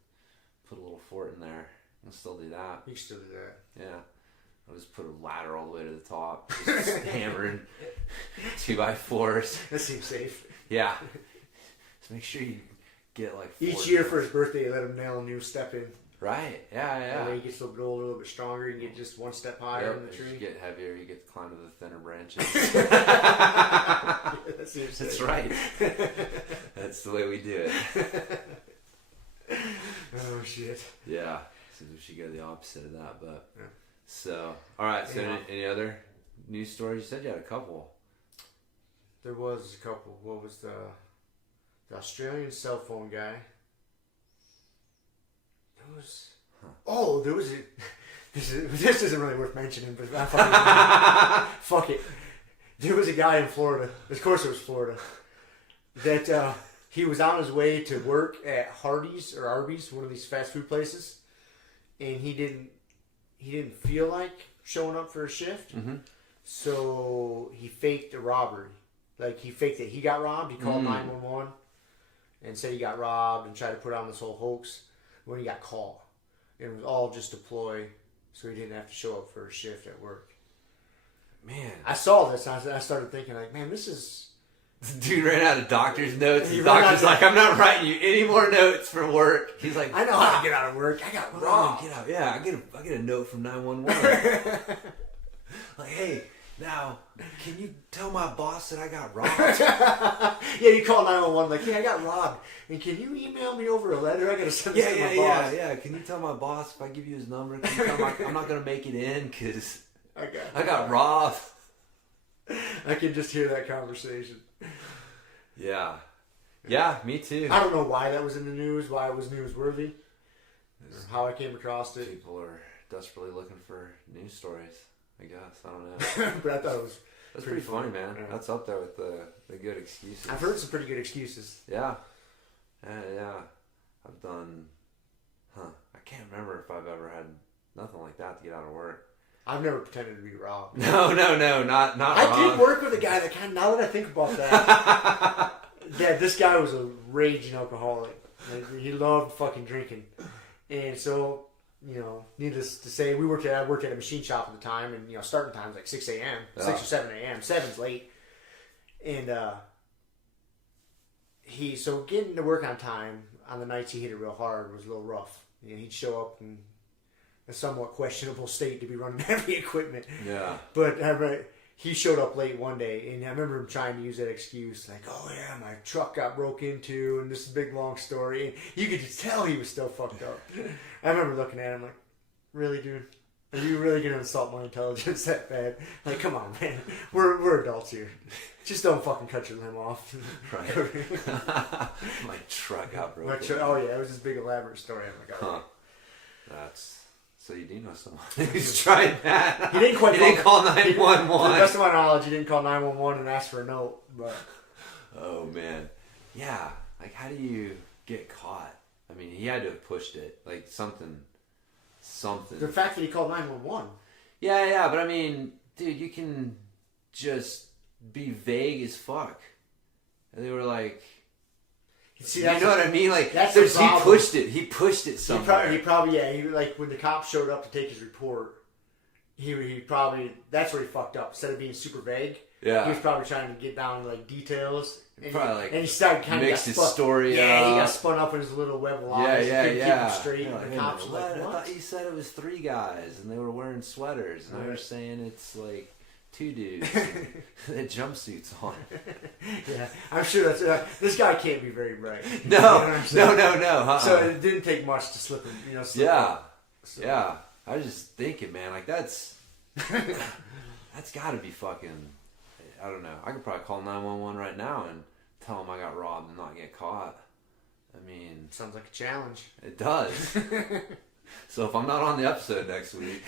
put a little fort in there. I'll still do that. You can still do that. Yeah. I'll just put a ladder all the way to the top. Just hammering 2x4s. That seems safe. Yeah. Just make sure you get like 4 Each year for his birthday, you let him nail a new step in. Right. Yeah, yeah. And then he gets a little bit older, a little bit stronger. You get just one step higher in the tree. As you get heavier, you get to climb to the thinner branches. That seems safe. That's right. That's the way we do it. Oh, shit. Yeah. So we should go the opposite of that, but... Yeah. So, alright, so any other news stories? You said you had a couple. There was a couple. What was the Australian cell phone guy? There was... Huh. Oh, there was a... This isn't really worth mentioning, but fuck it. There was a guy in Florida. Of course it was Florida. That he was on his way to work at Hardee's or Arby's, one of these fast food places. And he didn't feel like showing up for a shift. Mm-hmm. So he faked a robbery. Like he faked that he got robbed. He called 911 and said he got robbed and tried to put on this whole hoax when he got called. It was all just a ploy so he didn't have to show up for a shift at work. Man. I saw this and I started thinking like, man, this is... Dude ran out of doctor's notes. The doctor's like, I'm not writing you any more notes for work. He's like, I know how to get out of work. I got robbed. Get out. Yeah, I get a note from 911. Like, hey, now, can you tell my boss that I got robbed? Yeah, you call 911 like, hey, I got robbed. And can you email me over a letter? I got to send this to my boss. Yeah. Can you tell my boss if I give you his number? Can you tell I'm not going to make it in because I got robbed. I can just hear that conversation. Yeah. Yeah, me too. I don't know why that was in the news, why it was newsworthy, or how I came across it. People are desperately looking for news stories, I guess. I don't know. But I thought it was... That's pretty funny, man. Yeah. That's up there with the good excuses. I've heard some pretty good excuses. Yeah. Yeah. I've done... I can't remember if I've ever had nothing like that to get out of work. I've never pretended to be robbed. No, not I wrong. did work with a guy that now that I think about that, yeah, this guy was a raging alcoholic. Like, he loved fucking drinking, and so needless to say, I worked at a machine shop at the time, and starting times like 6 a.m., 6 or 7 a.m. 7's late, and so getting to work on time on the nights he hit it real hard was a little rough. He'd show up in a somewhat questionable state to be running heavy equipment. Yeah. But he showed up late one day, and I remember him trying to use that excuse, like, oh yeah, my truck got broke into, and this is a big long story. And you could just tell he was still fucked up. I remember looking at him like, really, dude? Are you really going to insult my intelligence that bad? Like, come on, man. We're adults here. Just don't fucking cut your limb off. Right. My truck got broken. Oh yeah, it was this big elaborate story. I'm like, all right. That's... So you do know someone who's tried that. He didn't call 911. To the best of my knowledge, he didn't call 911 and ask for a note. But oh man, yeah. Like, how do you get caught? I mean, he had to have pushed it, like something. The fact that he called 911. Yeah. But I mean, dude, you can just be vague as fuck. And they were like. See, you know what I mean? Like, that's he pushed it. He pushed it somewhere. He probably He like when the cops showed up to take his report. He probably that's where he fucked up. Instead of being super vague, he was probably trying to get down to like details. And he started kind of mixed his story. Yeah, he got spun up in his little web of lies. Yeah. Keep him straight. And the cops were like, what? what? I thought you said it was 3 guys and they were wearing sweaters, and I was saying it's like 2 dudes that jumpsuits on. Yeah, I'm sure that's this guy can't be very bright. No. So it didn't take much to slip him. Yeah. I was just thinking, man, like that's got to be fucking. I don't know. I could probably call 911 right now and tell them I got robbed and not get caught. I mean, sounds like a challenge. It does. So if I'm not on the episode next week.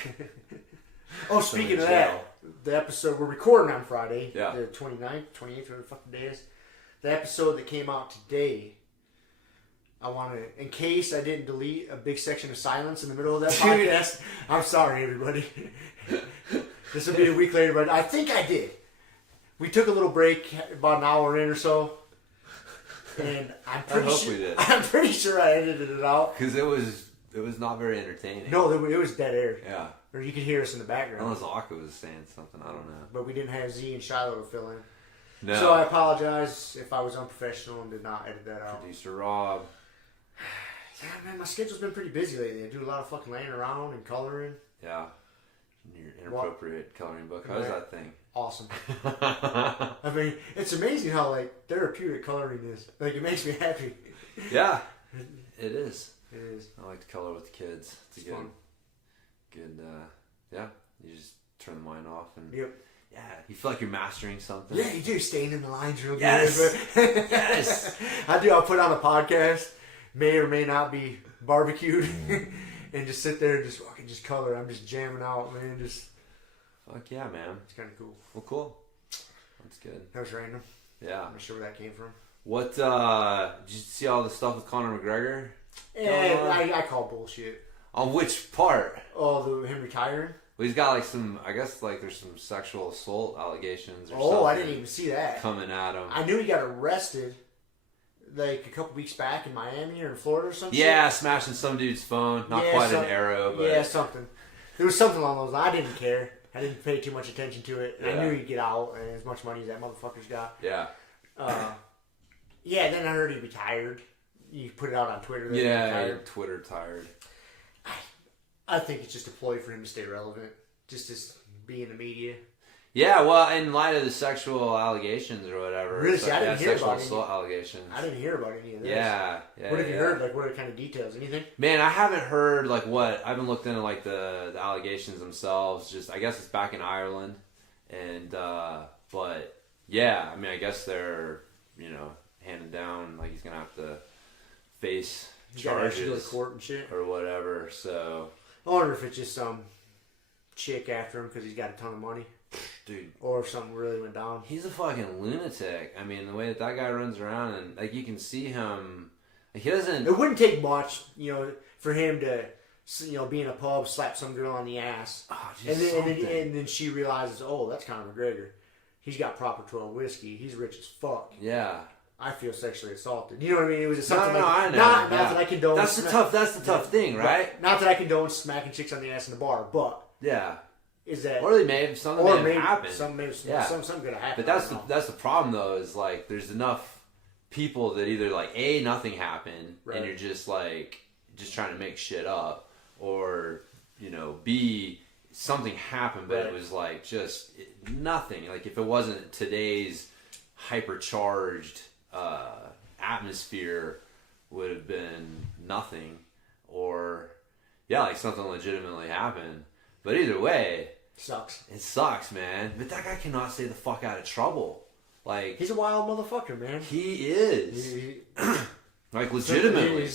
Oh, speaking of that, the episode we're recording on Friday, the 29th, 28th, whatever the fucking day is. The episode that came out today, I want to, in case I didn't delete a big section of silence in the middle of that podcast, I'm sorry, everybody. This will be a week later, but I think I did. We took a little break, about an hour in or so, and I'm pretty sure I edited it out because it was not very entertaining. No, it was dead air. Yeah. Or you could hear us in the background. Unless Akka was saying something, I don't know. But we didn't have Z and Shiloh to fill in. No. So I apologize if I was unprofessional and did not edit that out. Producer Rob. Yeah, man, my schedule's been pretty busy lately. I do a lot of fucking laying around and coloring. Yeah. Your inappropriate coloring book. How's that thing? Awesome. I mean, it's amazing how, like, therapeutic coloring is. Like, it makes me happy. Yeah. It is. It is. I like to color with the kids. It's fun. Good, yeah, you just turn the mind off and yep. Yeah, you feel like you're mastering something. Yeah, you do. Staying in the lines real good. Yes. I do. I'll put on a podcast, may or may not be barbecued, and just sit there and just fucking just color. I'm just jamming out, man. Just fuck yeah, man. It's kind of cool. Well, cool. That's good. That was random. Yeah. I'm not sure where that came from. What, did you see all the stuff with Conor McGregor? Yeah, I call bullshit. On which part? Oh, him retiring? Well, he's got like some, I guess like there's some sexual assault allegations or something. Oh, I didn't even see that. Coming at him. I knew he got arrested like a couple weeks back in Miami or in Florida or something. Yeah, smashing some dude's phone. Not quite an arrow, but... Yeah, something. There was something along those lines. I didn't care. I didn't pay too much attention to it. And I knew he'd get out and as much money as that motherfucker's got. Yeah. Yeah, then I heard he retired. You put it out on Twitter. Yeah, Twitter tired. I think it's just a ploy for him to stay relevant. Just to be in the media. Yeah, well, in light of the sexual allegations or whatever. Really? See, I didn't hear about sexual assault allegations. I didn't hear about any of this. Yeah. What have you heard? Like, what are the kind of details? Anything? Man, I haven't heard, like, what... I haven't looked into, like, the allegations themselves. Just, I guess it's back in Ireland. And, but, yeah, I mean, I guess they're, handing down, like, he's going to have to face charges. Go to court and shit. Or whatever, so... I wonder if it's just some chick after him because he's got a ton of money. Dude. Or if something really went down. He's a fucking lunatic. I mean, the way that guy runs around and, like, you can see him... Like, he doesn't... It wouldn't take much, for him to, be in a pub, slap some girl on the ass. Oh, and then she realizes, oh, that's Conor McGregor. He's got proper 12 whiskey. He's rich as fuck. Yeah. I feel sexually assaulted. You know what I mean? It was just something I know. Not that I condone. That's the tough thing, right? Not that I condone smacking chicks on the ass in the bar, but yeah, is that or they may have something may have happened. Something could have happened. But that's the problem though. Is like there's enough people that either like A, nothing happened, and you're just like just trying to make shit up, or B, something happened, but it was like just nothing. Like if it wasn't today's hypercharged atmosphere, would have been nothing, or like something legitimately happened. But either way, it sucks, man. But that guy cannot stay the fuck out of trouble. Like he's a wild motherfucker, man. He is. Like legitimately.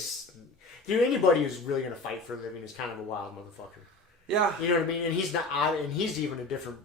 Dude, anybody who's really gonna fight for a living is kind of a wild motherfucker. Yeah. You know what I mean? And he's even a different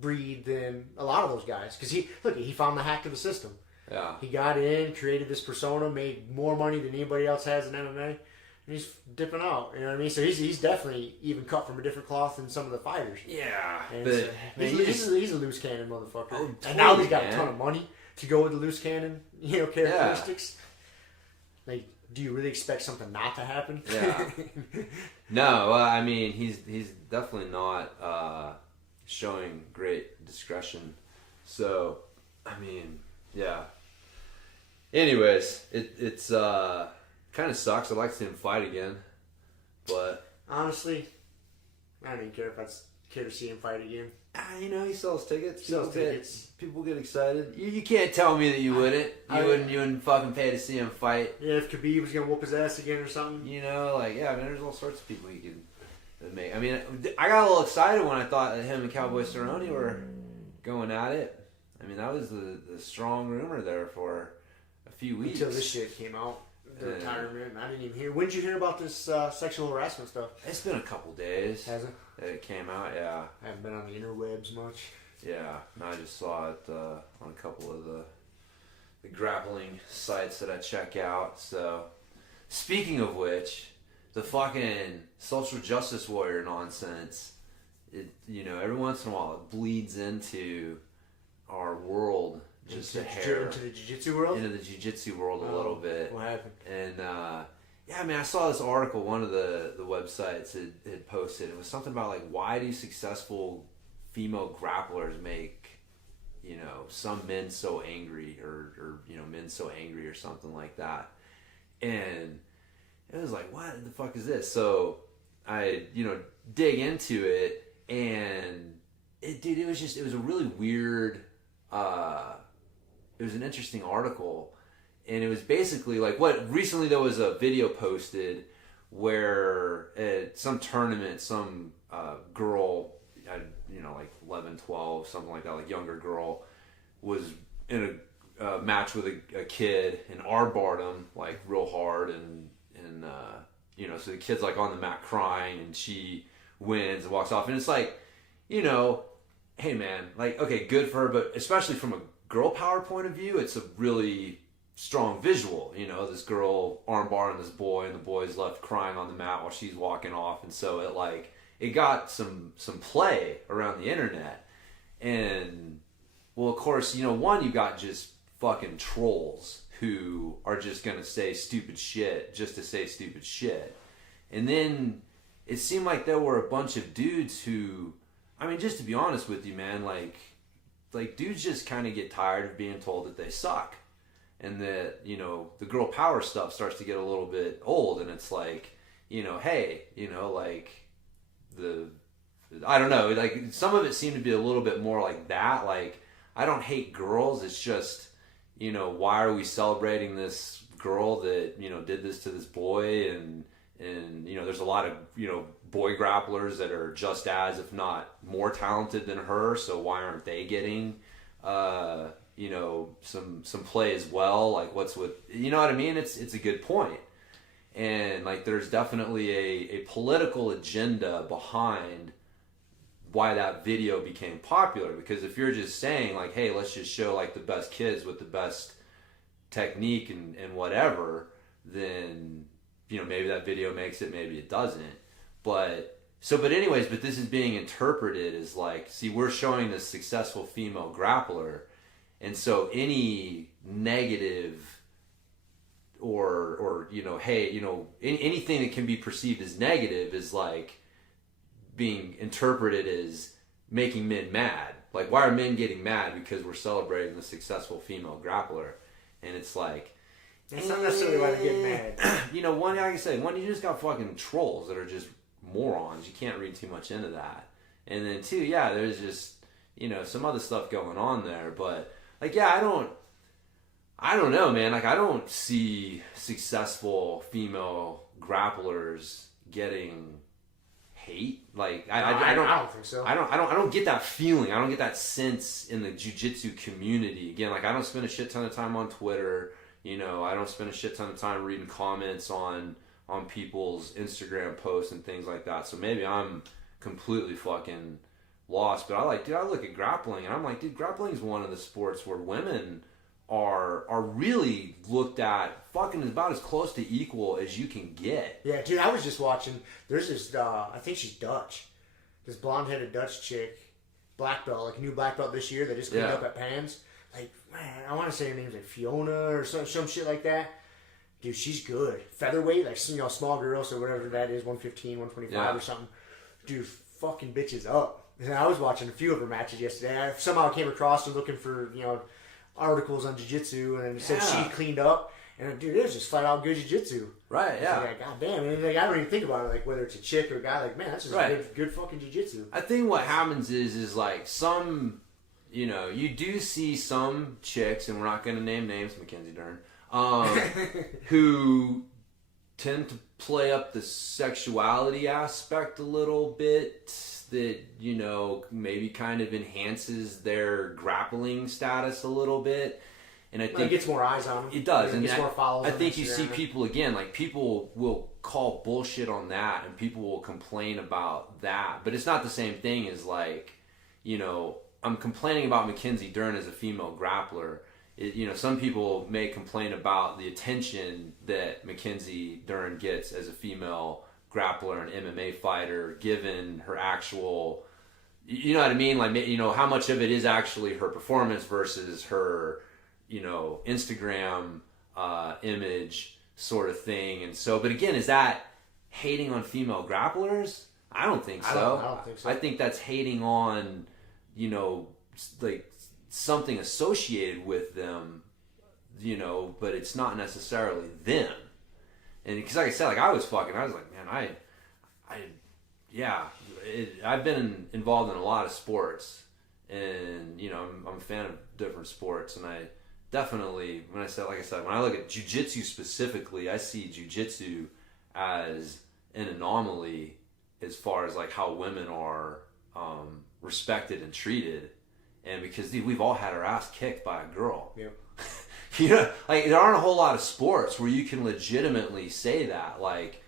breed than a lot of those guys. Because he found the hack to the system. Yeah. He got in, created this persona, made more money than anybody else has in MMA, and he's dipping out. You know what I mean? So he's definitely even cut from a different cloth than some of the fighters. Yeah. But he's a loose cannon motherfucker. Oh, totally, and now he's got a ton of money to go with the loose cannon, characteristics. Yeah. Like, do you really expect something not to happen? Yeah. No, I mean, he's definitely not showing great discretion. So, I mean, yeah. Anyways, it's kind of sucks. I'd like to see him fight again, but honestly, I don't even care if I care to see him fight again. He sells tickets. People get excited. You can't tell me that you wouldn't. You wouldn't fucking pay to see him fight. Yeah, if Khabib was gonna whoop his ass again or something. There's all sorts of people you can make. I mean, I got a little excited when I thought that him and Cowboy Cerrone were going at it. I mean, that was the strong rumor there for a few weeks. Until this shit came out. The retirement. I didn't even hear. When did you hear about this sexual harassment stuff? It's been a couple days. Has it? That it came out, yeah. I haven't been on the interwebs much. Yeah, no, I just saw it on a couple of the grappling sites that I check out. So, speaking of which, the fucking social justice warrior nonsense, every once in a while it bleeds into our world. Just a hair. Into the jiu-jitsu world? Into the jiu-jitsu world a little bit. What happened? And, I saw this article, one of the websites had posted. It was something about, like, why do successful female grapplers make, some men so angry or men so angry or something like that. And it was like, what the fuck is this? So I, dig into it, and it was a really weird, it was an interesting article, and it was basically like recently there was a video posted where at some tournament, some girl, like 11, 12, something like that, like younger girl, was in a match with a kid and armbarred him like real hard, and so the kid's like on the mat crying, and she wins and walks off, and it's like, hey man, like, okay, good for her, but especially from a girl power point of view, it's a really strong visual. This girl armbarring this boy, and the boy's left crying on the mat while she's walking off, and so it got some play around the internet. And well, of course, one, you got just fucking trolls who are just gonna say stupid shit just to say stupid shit. And then it seemed like there were a bunch of dudes who, I mean, just to be honest with you, man, like dudes just kind of get tired of being told that they suck, and that, the girl power stuff starts to get a little bit old, and it's like, hey, like I don't know, like some of it seemed to be a little bit more like that. Like, I don't hate girls. It's just, why are we celebrating this girl that, did this to this boy? And there's a lot of, boy grapplers that are just as, if not more talented than her. So why aren't they getting, some play as well? Like, what's with, you know what I mean? It's a good point. And like, there's definitely a political agenda behind why that video became popular. Because if you're just saying like, hey, let's just show like the best kids with the best technique and whatever, then, maybe that video makes it, maybe it doesn't. But this is being interpreted as like, see, we're showing this successful female grappler, and so any negative or hey, anything that can be perceived as negative is like being interpreted as making men mad. Like, why are men getting mad because we're celebrating the successful female grappler? And it's like, it's not necessarily why they're getting mad. One, like I said, you just got fucking trolls that are just morons. You can't read too much into that. And then two, yeah, there's just, some other stuff going on there. But like, yeah, I don't know, man. Like, I don't see successful female grapplers getting hate. Like, I don't think so. I don't get that feeling. I don't get that sense in the jiu-jitsu community. Again, like, I don't spend a shit ton of time on Twitter. I don't spend a shit ton of time reading comments on people's Instagram posts and things like that. So maybe I'm completely fucking lost. But I look at grappling and I'm like, dude, grappling is one of the sports where women are really looked at fucking about as close to equal as you can get. Yeah, dude, I was just watching. There's this, I think she's Dutch. This blonde-headed Dutch chick, black belt, like a new black belt this year that just cleaned up at Pans. Like, man, I want to say her name's like Fiona or some shit like that. Dude, she's good. Featherweight, like, small girl, so whatever that is, 115, 125 or something. Dude, fucking bitches up. And I was watching a few of her matches yesterday. I somehow came across her looking for, articles on jiu-jitsu, and it said she cleaned up. And, dude, it was just flat-out good jiu-jitsu. Right, yeah. Like, God damn. And, like, I don't even think about it, like, whether it's a chick or a guy. Like, man, that's just good fucking jiu-jitsu. I think what happens is like, some... you do see some chicks, and we're not going to name names, Mackenzie Dern, who tend to play up the sexuality aspect a little bit that, maybe kind of enhances their grappling status a little bit. And I think it gets more eyes on them. It does. It gets more followers. I think you see people, again, like, people will call bullshit on that, and people will complain about that. But it's not the same thing as, like, I'm complaining about Mackenzie Dern as a female grappler. Some people may complain about the attention that Mackenzie Dern gets as a female grappler and MMA fighter, given her actual, you know what I mean? Like, how much of it is actually her performance versus her, Instagram image sort of thing. And so, but again, is that hating on female grapplers? I don't think so. I don't think so. I think that's hating on, like, something associated with them, but it's not necessarily them. And because, like I said, like, I was like, man, I've been involved in a lot of sports, and, I'm a fan of different sports, and I definitely, when I look at jiu-jitsu specifically, I see jiu-jitsu as an anomaly as far as, like, how women are respected and treated. And because, dude, we've all had our ass kicked by a girl. Yeah. Like, there aren't a whole lot of sports where you can legitimately say that. Like,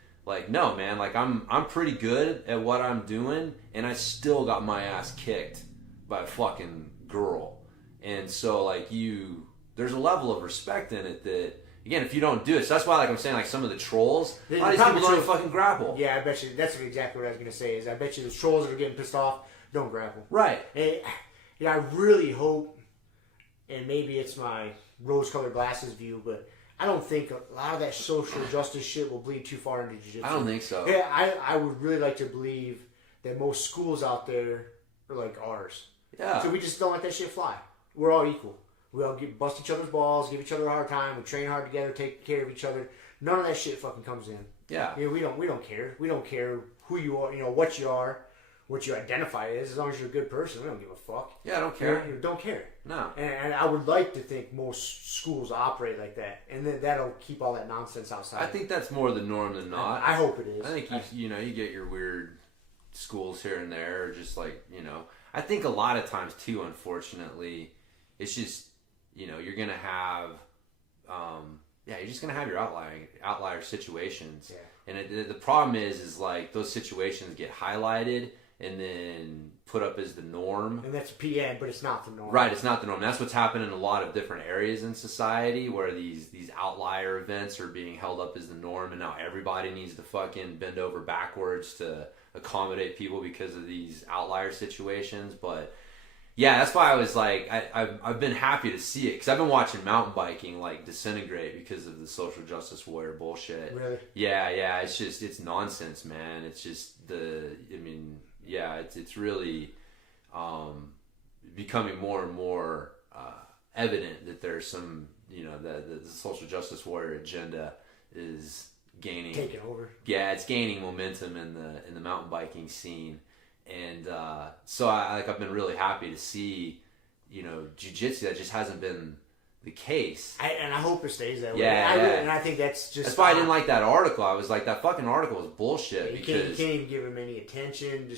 no, man, like, I'm pretty good at what I'm doing, and I still got my ass kicked by a fucking girl. And so, like, there's a level of respect in it that, again, if you don't do it, so that's why, like, I'm saying, like, some of the trolls, a lot of these people don't even fucking grapple. Yeah, I bet you, that's exactly what I was going to say, is I bet you the trolls that are getting pissed off don't grapple. Right. And, I really hope, and maybe it's my rose-colored glasses view, but I don't think a lot of that social justice shit will bleed too far into jiu-jitsu. I don't think so. Yeah, I would really like to believe that most schools out there are like ours. Yeah. So we just don't let that shit fly. We're all equal. We all bust each other's balls, give each other a hard time, we train hard together, take care of each other. None of that shit fucking comes in. Yeah. We don't care. We don't care who you are, what you are, what you identify as long as you're a good person. We don't give a fuck. Yeah, I don't care. Don't care. No. And I would like to think most schools operate like that, and then that'll keep all that nonsense outside. I think that's more the norm than not. I hope it is. I think you get your weird schools here and there, or just like, I think a lot of times too, unfortunately, it's just, you're gonna have, you're just gonna have your outlier situations. Yeah. And the problem is like those situations get highlighted and then put up as the norm. And that's PN, but it's not the norm. Right, it's not the norm. That's what's happened in a lot of different areas in society, where these outlier events are being held up as the norm, and now everybody needs to fucking bend over backwards to accommodate people because of these outlier situations. But yeah, that's why I was like, I've been happy to see it, because I've been watching mountain biking like disintegrate because of the social justice warrior bullshit. Really? Yeah, it's nonsense, man. It's just it's really becoming more and more evident that there's some, the social justice warrior agenda is taking Yeah, it's gaining momentum in the mountain biking scene. And so I've been really happy to see, jiu-jitsu, that just hasn't been the case. And I hope it stays that way. Yeah, And I think that's why I didn't like that article. I was like, that fucking article was bullshit. You can't even give him any attention.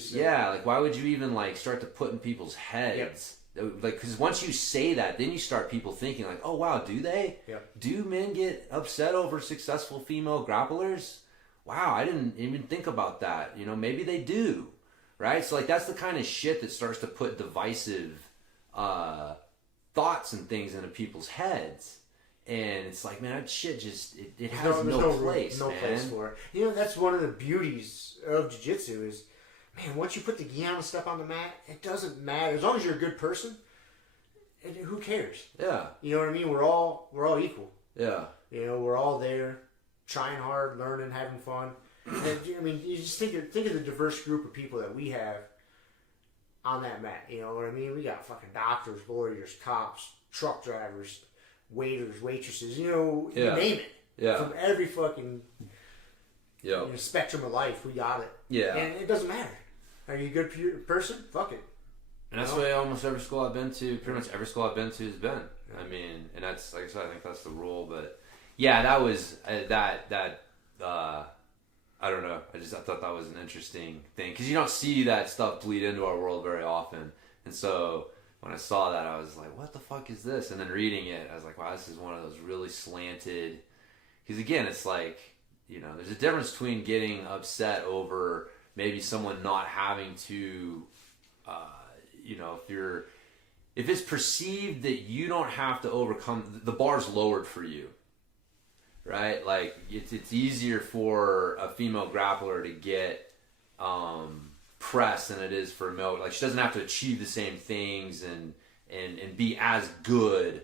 Why would you even start to put in people's heads? Yep. Because once you say that, then you start people thinking oh wow, do they? Yep. Do men get upset over successful female grapplers? Wow, I didn't even think about that. Maybe they do, right? So that's the kind of shit that starts to put divisive thoughts and things into people's heads, and it's like, man, that shit just it has no place, no place for it. That's one of the beauties of jiu-jitsu is, man, once you put the gi on and step on the mat, it doesn't matter as long as you're a good person. Who cares? Yeah, you know what I mean. We're all equal. Yeah, we're all there, trying hard, learning, having fun. And, I mean, you just think of the diverse group of people that we have on that mat. You know what I mean? We got fucking doctors, lawyers, cops, truck drivers, waiters, waitresses. You name it. Yeah. From every fucking spectrum of life, we got it. Yeah. And it doesn't matter. Are you a good person? Fuck it. And that's the way almost every school I've been to, pretty much every school I've been to has been. I mean, and that's, like I said, I think that's the rule. But yeah, that was I don't know. I thought that was an interesting thing because you don't see that stuff bleed into our world very often. And so when I saw that, I was like, what the fuck is this? And then reading it, I was like, wow, this is one of those really slanted. Because again, it's like, there's a difference between getting upset over maybe someone not having to, if it's perceived that you don't have to overcome, the bar's lowered for you. Right, it's easier for a female grappler to get press than it is for a male. She doesn't have to achieve the same things and be as good.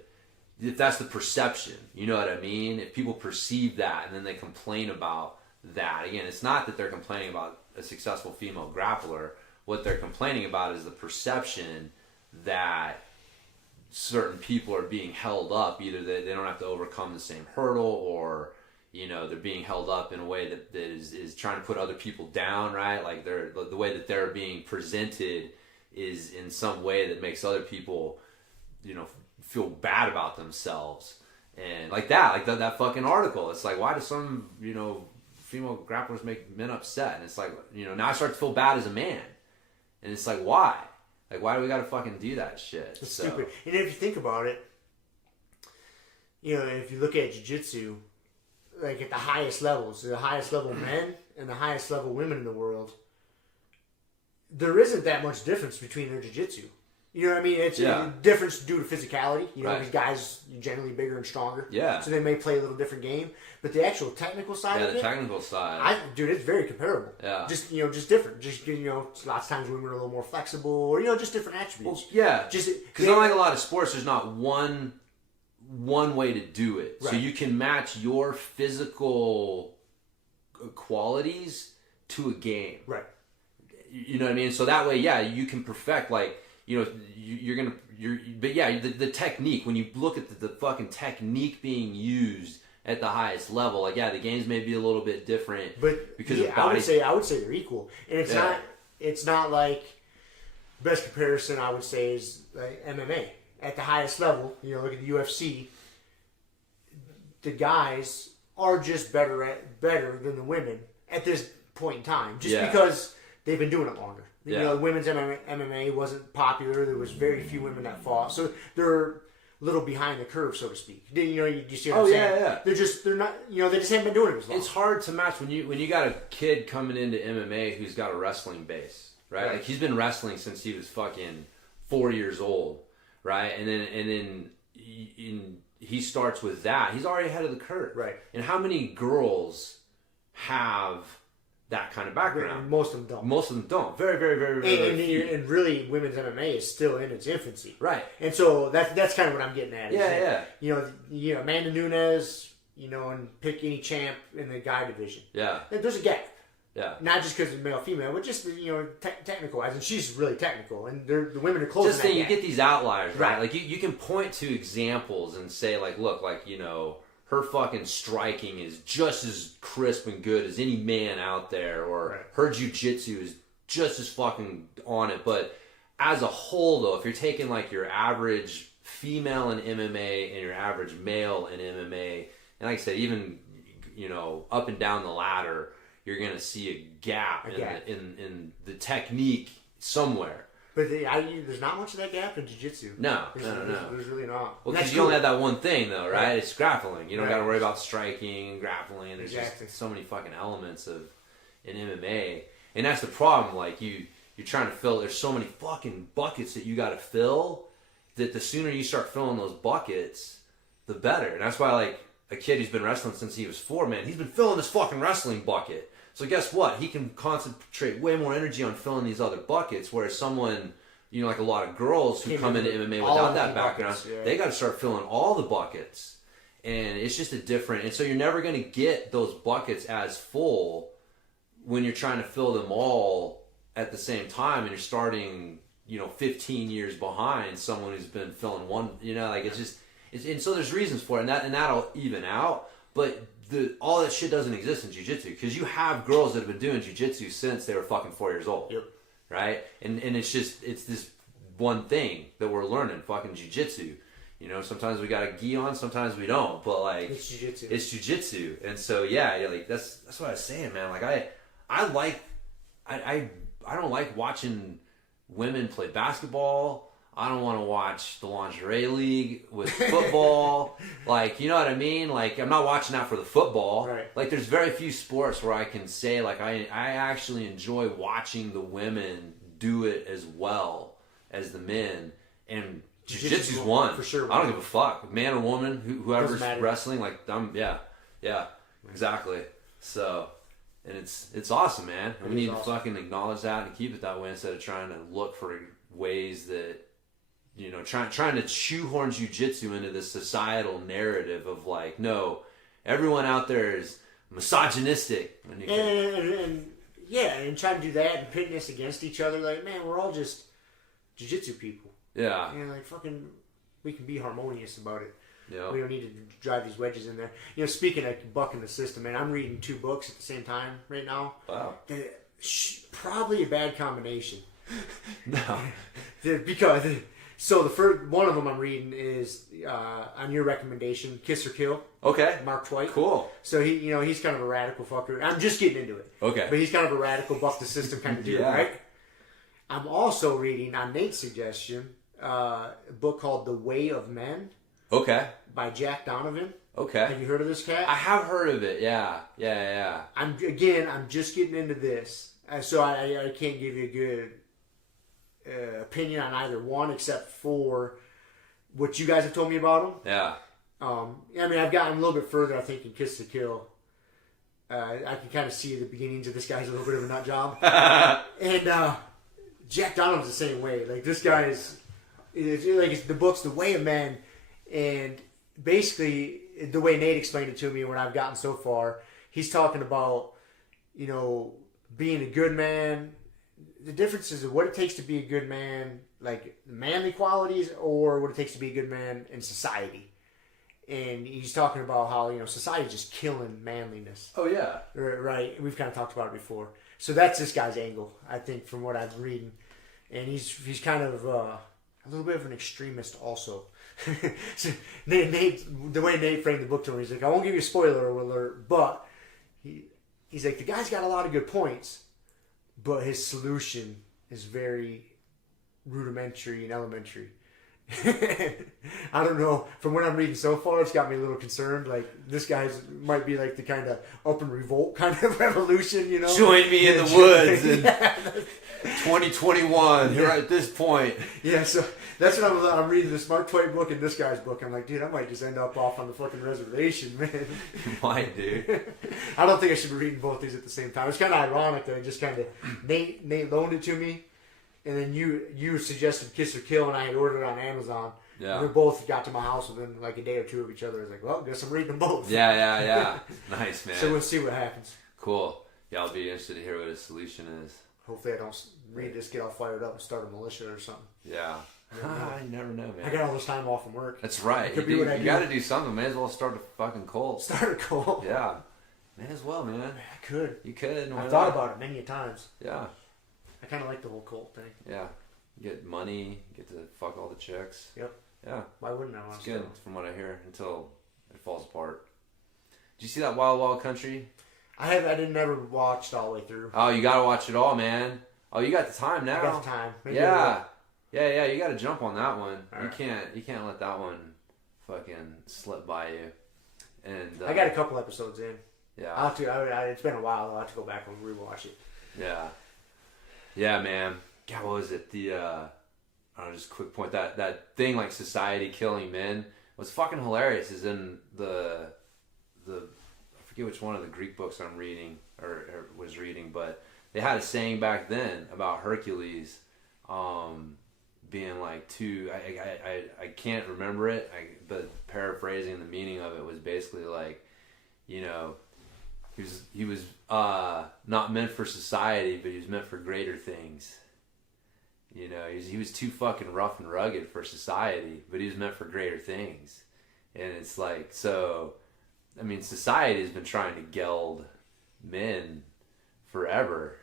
If that's the perception, you know what I mean? If people perceive that and then they complain about that, again, it's not that they're complaining about a successful female grappler. What they're complaining about is the perception that certain people are being held up, either they don't have to overcome the same hurdle, or they're being held up in a way that is trying to put other people down, right? The way that they're being presented is in some way that makes other people feel bad about themselves. And that fucking article, it's like, why do some female grapplers make men upset? And it's like, now I start to feel bad as a man, and it's like, why? Why do we gotta fucking do that shit? It's stupid. And if you think about it, if you look at jiu-jitsu, at the highest levels, the highest level men and the highest level women in the world, there isn't that much difference between their jiu-jitsu. You know what I mean? It's a difference due to physicality. Right. These guys are generally bigger and stronger. Yeah. So they may play a little different game. But the actual technical side of it... Yeah, the technical side. It's very comparable. Yeah. Just different. Just, lots of times women are a little more flexible or, just different attributes. Well, yeah. Because unlike a lot of sports, there's not one way to do it. Right. So you can match your physical qualities to a game. Right. You know what I mean? So that way, you can perfect, but the technique, when you look at the fucking technique being used at the highest level, the games may be a little bit different, but because I would say they're equal, and it's not like best comparison I would say is MMA at the highest level. Look at the UFC. The guys are just better than the women at this point in time, just because they've been doing it longer. Women's MMA wasn't popular. There was very few women that fought, so they're a little behind the curve, so to speak. You see what I'm saying? Yeah. They're not. They just haven't been doing it as long. It's hard to match when you got a kid coming into MMA who's got a wrestling base, right? He's been wrestling since he was fucking 4 years old, right? And then he starts with that. He's already ahead of the curve, right? And how many girls have that kind of background? Most of them don't. Very, very, very, very few. And really, women's MMA is still in its infancy, right? And so that's kind of what I'm getting at. Yeah. Amanda Nunes, and pick any champ in the guy division. Yeah. There's a gap. Yeah. Not just because it's male female, but just technical wise, and she's really technical, and the women are closing. Just that you get these outliers, right? Right. You can point to examples and say look, her fucking striking is just as crisp and good as any man out there, or her jiu-jitsu is just as fucking on it. But as a whole, though, if you're taking like your average female in MMA and your average male in MMA, and like I said, even, you know, up and down the ladder, you're gonna see a gap in the technique somewhere. But there's not much of that gap in jiu-jitsu. No. There's really not. Well, because you only have that one thing, though, right? Right. It's grappling. You don't got to worry about striking and grappling. There's Exactly. just so many fucking elements in MMA, and that's the problem. Like you're trying to fill. There's so many fucking buckets that you got to fill. That the sooner you start filling those buckets, the better. And that's why, like, a kid who's been wrestling since he was 4, man, he's been filling this fucking wrestling bucket. So guess what? He can concentrate way more energy on filling these other buckets, whereas someone, you know, like a lot of girls who come into MMA without that background, they got to start filling all the buckets. And it's just a different... And so you're never going to get those buckets as full when you're trying to fill them all at the same time, and you're starting, you know, 15 years behind someone who's been filling one, you know, like it's just... and so there's reasons for it, and that'll even out, but... all that shit doesn't exist in jiu-jitsu, because you have girls that have been doing jiu-jitsu since they were fucking 4 years old. Yep. Right? And it's this one thing that we're learning, fucking jiu-jitsu. You know, sometimes we got a gi on, sometimes we don't, but like it's jiu-jitsu. It's jiu-jitsu. And so yeah, like that's what I was saying, man. Like I don't like watching women play basketball. I don't want to watch the lingerie league with football. Like, you know what I mean? Like, I'm not watching that for the football. Right. Like, there's very few sports where I can say, like, I actually enjoy watching the women do it as well as the men. And jiu-jitsu's one. For sure. I don't give a fuck. Man or woman, whoever's wrestling, like, yeah, exactly. So, and it's awesome, man. And we need to fucking acknowledge that and keep it that way instead of trying to look for ways that, you know, trying to shoehorn jiu-jitsu into this societal narrative of like, no, everyone out there is misogynistic. And trying to do that and pitting us against each other. Like, man, we're all just jiu-jitsu people. Yeah. And like, fucking, we can be harmonious about it. Yeah. We don't need to drive these wedges in there. You know, speaking of bucking the system, man, I'm reading 2 books at the same time right now. Wow. Probably a bad combination. No. Because... So the first one of them I'm reading is on your recommendation, Kiss or Kill. Okay. Mark Twight. Cool. So he's kind of a radical fucker. I'm just getting into it. Okay. But he's kind of a radical buck the system kind of dude, right? I'm also reading on Nate's suggestion a book called The Way of Men. Okay. By Jack Donovan. Okay. Have you heard of this cat? I have heard of it. Yeah. I'm just getting into this, so I can't give you a good opinion on either one, except for what you guys have told me about him. Yeah. I mean, I've gotten a little bit further, I think, in Kiss to Kill. I can kind of see the beginnings of this guy's a little bit of a nut job. And Jack Donovan's the same way. Like, this guy is the book's The Way of Men, and basically the way Nate explained it to me, what I've gotten so far, he's talking about, you know, being a good man. The differences of what it takes to be a good man, like manly qualities, or what it takes to be a good man in society. And he's talking about how, you know, society's just killing manliness. Oh, yeah. Right. We've kind of talked about it before. So that's this guy's angle, I think, from what I've reading. And he's kind of a little bit of an extremist also. So Nate, the way Nate framed the book to me, he's like, I won't give you a spoiler alert, but he's like, the guy's got a lot of good points, but his solution is very rudimentary and elementary. I don't know. From what I'm reading so far, it's got me a little concerned. Like, this guy's might be like the kind of up and revolt kind of revolution, you know? Join me in the woods in 2021. You're at this point. Yeah, so that's what I'm reading, this Mark Twain book and this guy's book. I'm like, dude, I might just end up off on the fucking reservation, man. You might, dude. I don't think I should be reading both these at the same time. It's kind of ironic that I just kind of Nate loaned it to me. And then you suggested Kiss or Kill, and I had ordered it on Amazon. Yeah. And they both got to my house within like a day or two of each other. I was like, well, guess I'm reading them both. Yeah. Nice, man. So we'll see what happens. Cool. Yeah, I'll be interested to hear what his solution is. Hopefully I don't read this, get all fired up, and start a militia or something. Yeah. You never know, man. I got all this time off from work. That's right. You got to do something. May as well start a fucking cult. Start a cult. Yeah. May as well, man. I could. You could. I've thought about it many a times. Yeah. I kind of like the whole cult thing. Yeah. Get money, get to fuck all the chicks. Yep. Yeah. Why wouldn't I want It's to? good from what I hear until it falls apart. Did you see that Wild Wild Country? I didn't never watched all the way through. Oh, you gotta watch it all, man. Oh, you got the time now. I got the time. Maybe Yeah. Yeah, you gotta jump on that one. All You right. can't let that one fucking slip by you. And I got a couple episodes in. Yeah. I'll have to. It's been a while. I'll have to go back and rewatch it. Yeah. Yeah, man. God, what was it? Just a quick point. That thing like society killing men was fucking hilarious. Is in the I forget which one of the Greek books I'm reading or was reading, but they had a saying back then about Hercules being like too. I can't remember it. But paraphrasing, the meaning of it was basically like, you know, he was not meant for society, but he was meant for greater things. You know, he was too fucking rough and rugged for society, but he was meant for greater things. And it's like, so, I mean, society has been trying to geld men forever.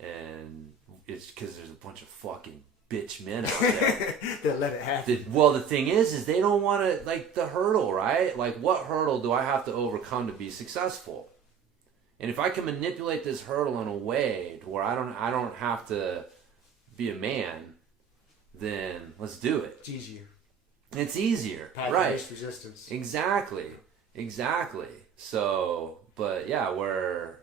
And it's because there's a bunch of fucking bitch men out there. That let it happen. Well, the thing is they don't want to, like, the hurdle, right? Like, what hurdle do I have to overcome to be successful? And if I can manipulate this hurdle in a way to where I don't have to be a man, then let's do it. It's easier. It's easier, Path right? least resistance. Exactly. So, but yeah, where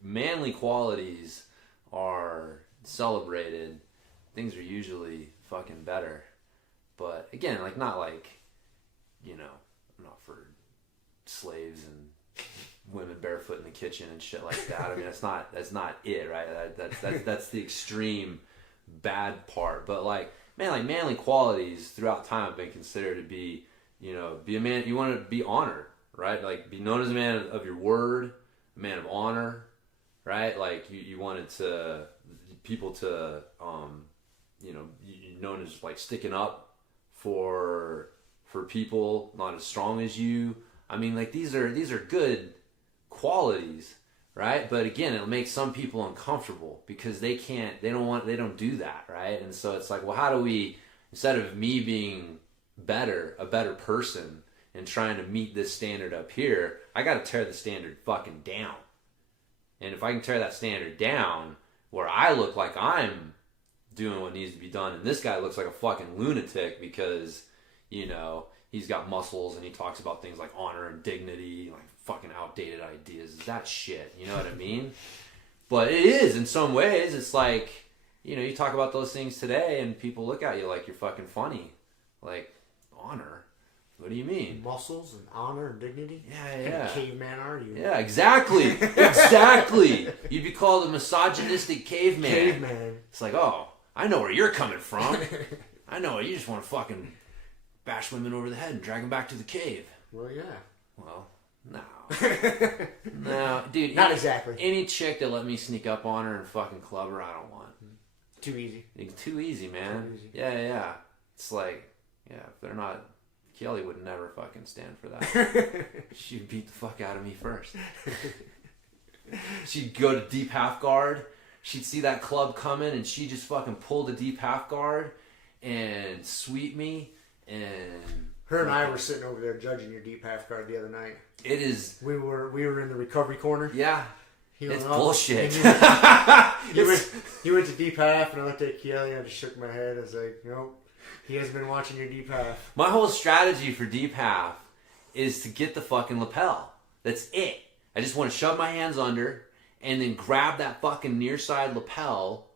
manly qualities are celebrated, things are usually fucking better. But again, like not like, you know, not for slaves and women barefoot in the kitchen and shit like that. I mean, that's not it, right? That's the extreme bad part. But like, man, like manly qualities throughout time have been considered to be, you know, be a man. You want to be honored, right? Like be known as a man of your word, a man of honor, right? Like you wanted people to, you know, you known as like sticking up for people not as strong as you. I mean, like these are good qualities, right? But again, it'll make some people uncomfortable because they don't do that, right? And so it's like, well, how do we, instead of me being a better person and trying to meet this standard up here, I got to tear the standard fucking down. And if I can tear that standard down where I look like I'm doing what needs to be done and this guy looks like a fucking lunatic because, you know, he's got muscles and he talks about things like honor and dignity, like fucking outdated ideas. Is that shit? You know what I mean? But it is in some ways. It's like, you know, you talk about those things today and people look at you like you're fucking funny. Like, honor? What do you mean? Muscles and honor and dignity? Yeah. What kind of caveman are you? Yeah, exactly. Exactly. You'd be called a misogynistic caveman. Caveman. It's like, oh, I know where you're coming from. I know you just want to fucking bash women over the head and drag them back to the cave. Well, yeah. Well, no. No, dude. Not exactly. Any chick that let me sneak up on her and fucking club her, I don't want. Too easy. It's too easy, man. Too easy. Yeah. It's like, yeah, if they're not... Kelly would never fucking stand for that. She'd beat the fuck out of me first. She'd go to deep half guard. She'd see that club coming and she'd just fucking pull the deep half guard and sweep me. And her and I were sitting over there judging your deep half guard the other night. It is. We were in the recovery corner. Yeah. It's bullshit. He went to deep half and I looked at Kelly and I just shook my head. I was like, nope. He hasn't been watching your deep half. My whole strategy for deep half is to get the fucking lapel. That's it. I just want to shove my hands under and then grab that fucking near side lapel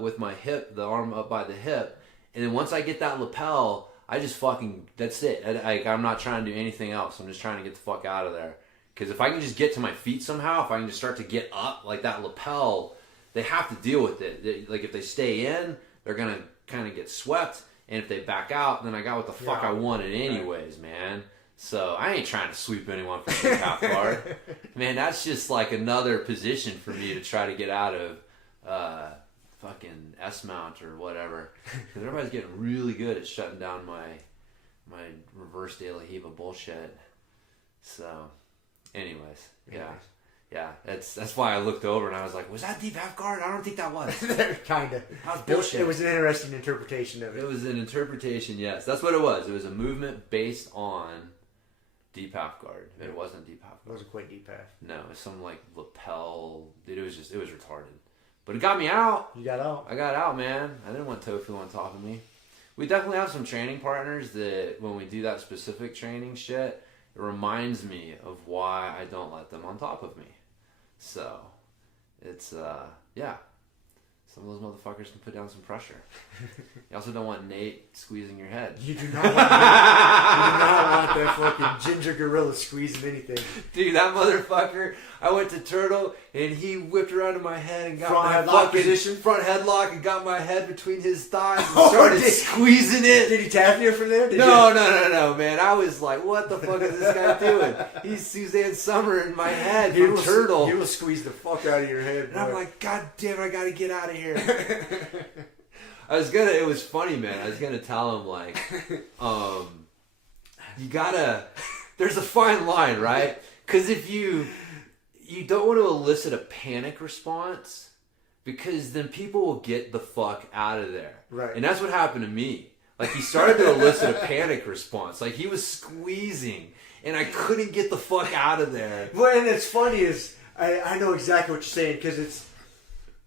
with my hip, the arm up by the hip. And then once I get that lapel, I just fucking, that's it. I'm not trying to do anything else. I'm just trying to get the fuck out of there. Because if I can just get to my feet somehow, if I can just start to get up, like that lapel, they have to deal with it. Like if they stay in, they're going to kind of get swept, and if they back out, then I got what the fuck I wanted anyways, man. So I ain't trying to sweep anyone from the half guard. Man, that's just like another position for me to try to get out of fucking S-mount or whatever. Because everybody's getting really good at shutting down my reverse De La Riva bullshit. So, anyways, yeah. Yeah, that's why I looked over and I was like, was that deep half guard? I don't think that was. Kind of. That was bullshit. It was an interesting interpretation of it. It was an interpretation, yes. That's what it was. It was a movement based on deep half guard. It wasn't deep half guard. It wasn't quite deep half. No, it was some like lapel. Dude, it was retarded. But it got me out. You got out. I got out, man. I didn't want tofu on top of me. We definitely have some training partners that when we do that specific training shit, it reminds me of why I don't let them on top of me. So, it's, yeah. Some of those motherfuckers can put down some pressure. You also don't want Nate squeezing your head. You do not want that fucking ginger gorilla squeezing anything. Dude, that motherfucker, I went to Turtle and he whipped around to my head and got front my headlock fucking position? Front headlock and got my head between his thighs and started squeezing it. Did he tap you from there? No, man. I was like, what the fuck is this guy doing? He's Suzanne Summer in my head from Turtle. He will squeeze the fuck out of your head. And I'm like, God damn it, I gotta get out of here. It was funny, man. I was gonna tell him, like, you gotta, there's a fine line, right? Because if you don't want to elicit a panic response, because then people will get the fuck out of there. Right. And that's what happened to me. Like, he started to elicit a panic response. Like, he was squeezing, and I couldn't get the fuck out of there. Well, and it's funny is, I know exactly what you're saying, because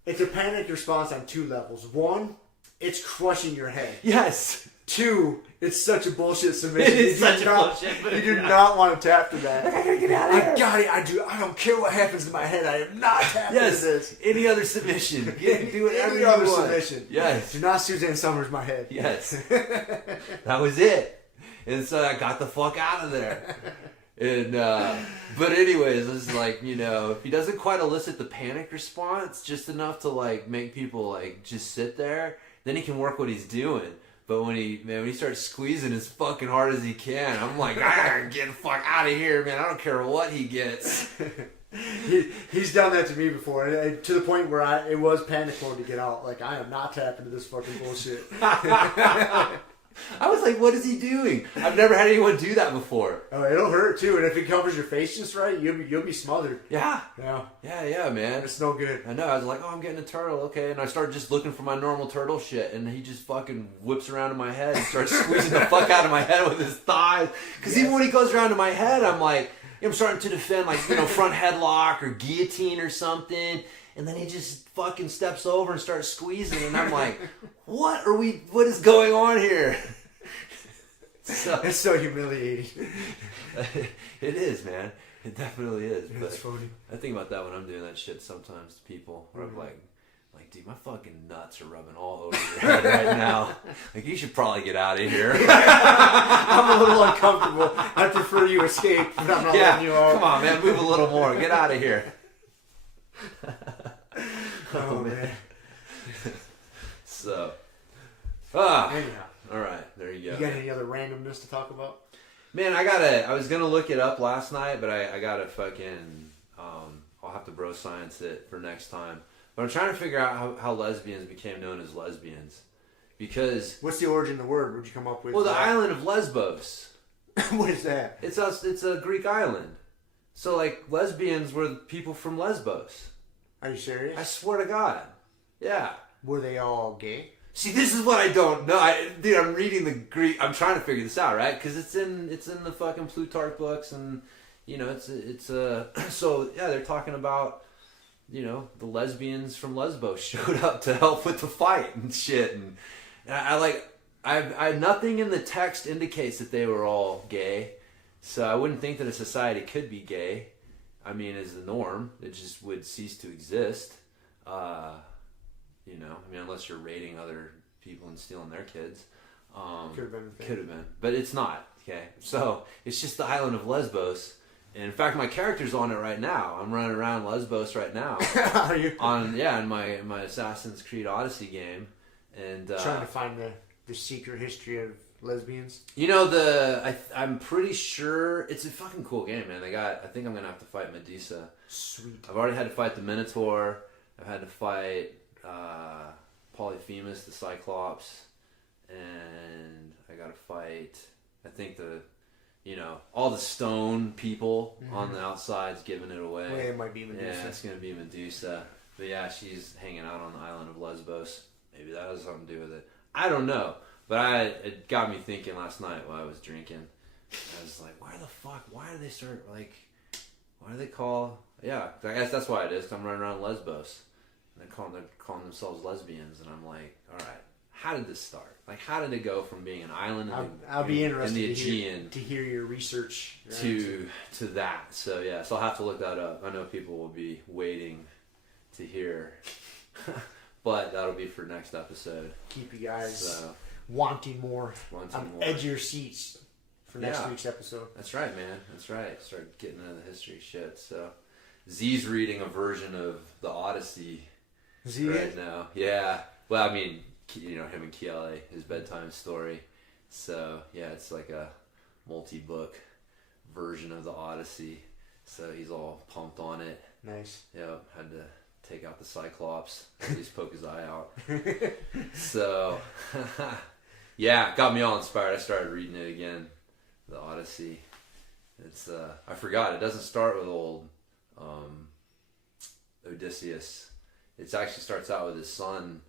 it's a panic response on two levels. One, it's crushing your head. Yes. Two, it's such a bullshit submission. It is such a bullshit move. You do not want to tap to that. I gotta get out of here. I got it. I don't care what happens to my head. I am not tapping to this. Any other submission. You can do whatever Any you other want. submission. Yes. Do not Suzanne Summers my head. Yes. That was it. And so I got the fuck out of there. And but anyways, it's like, you know, if he doesn't quite elicit the panic response just enough to like make people like just sit there, then he can work what he's doing. But when he starts squeezing as fucking hard as he can, I'm like, I gotta get the fuck out of here, man. I don't care what he gets. He's done that to me before, to the point where it was panic mode to get out. Like, I am not tapping to this fucking bullshit. I was like, what is he doing? I've never had anyone do that before. Oh, it'll hurt too, and if it covers your face just right, you'll be smothered. Yeah, man. It's no good. I know. I was like, oh, I'm getting a turtle, okay, and I started just looking for my normal turtle shit, and he just fucking whips around in my head and starts squeezing the fuck out of my head with his thighs. Because even when he goes around to my head, I'm like, I'm starting to defend, like, you know, front headlock or guillotine or something. And then he just fucking steps over and starts squeezing, and I'm like, what is going on here? So, it's so humiliating. It is, man. It definitely is. It's funny. I think about that when I'm doing that shit sometimes to people. Where I'm like, dude, my fucking nuts are rubbing all over your head right now. Like, you should probably get out of here. I'm a little uncomfortable. I prefer you escape, but I'm not letting you out. Come on, man. Move a little more. Get out of here. Oh, man. So, anyhow. All right, there you go. You got any other randomness to talk about? Man, I was gonna look it up last night, but I gotta fucking, I'll have to bro science it for next time. But I'm trying to figure out how lesbians became known as lesbians. Because... What's the origin of the word? What'd you come up with? Well, the island of Lesbos. What is that? It's a Greek island. So, like, lesbians were the people from Lesbos. Are you serious? I swear to God. Yeah. Were they all gay? See, this is what I don't know. Dude, I'm reading the Greek. I'm trying to figure this out, right? Because it's in the fucking Plutarch books, and you know, it's so yeah, they're talking about, you know, the lesbians from Lesbos showed up to help with the fight and shit, and I nothing in the text indicates that they were all gay, so I wouldn't think that a society could be gay. I mean, as the norm, it just would cease to exist. You know, I mean, unless you're raiding other people and stealing their kids. Could have been. But it's not, okay? So, it's just the island of Lesbos. And in fact, my character's on it right now. I'm running around Lesbos right now. Are you? In my Assassin's Creed Odyssey game. And trying to find the secret history of lesbians? You know, I'm pretty sure it's a fucking cool game, man. I think I'm going to have to fight Medusa. Sweet. I've already had to fight the Minotaur. I've had to fight... Polyphemus, the Cyclops, and I gotta fight, I think the all the stone people on the outside's giving it away. Well, it might be Medusa. Yeah, it's going to be Medusa. But yeah, she's hanging out on the island of Lesbos. Maybe that has something to do with it. I don't know. But it got me thinking last night while I was drinking. I was like, why do they start, like, why do they call... Yeah, I guess that's why it is. 'Cause I'm running around Lesbos. And they're calling themselves lesbians. And I'm like, all right, how did this start? Like, how did it go from being an island I'll be interested in the Aegean to hear your research to that? So yeah, so I'll have to look that up. I know people will be waiting to hear, but that'll be for next episode. Keep you guys wanting more. Edge of your seats for next week's episode. That's right, man. That's right. Start getting into the history shit. So Z's reading a version of the Odyssey right now. Yeah. Well, I mean, him and Kiele, his bedtime story. So yeah, it's like a multi-book version of the Odyssey. So he's all pumped on it. Nice. Yep. Had to take out the Cyclops. At least poke his eye out. So yeah, got me all inspired. I started reading it again. The Odyssey. It's I forgot. It doesn't start with old Odysseus. It actually starts out with his son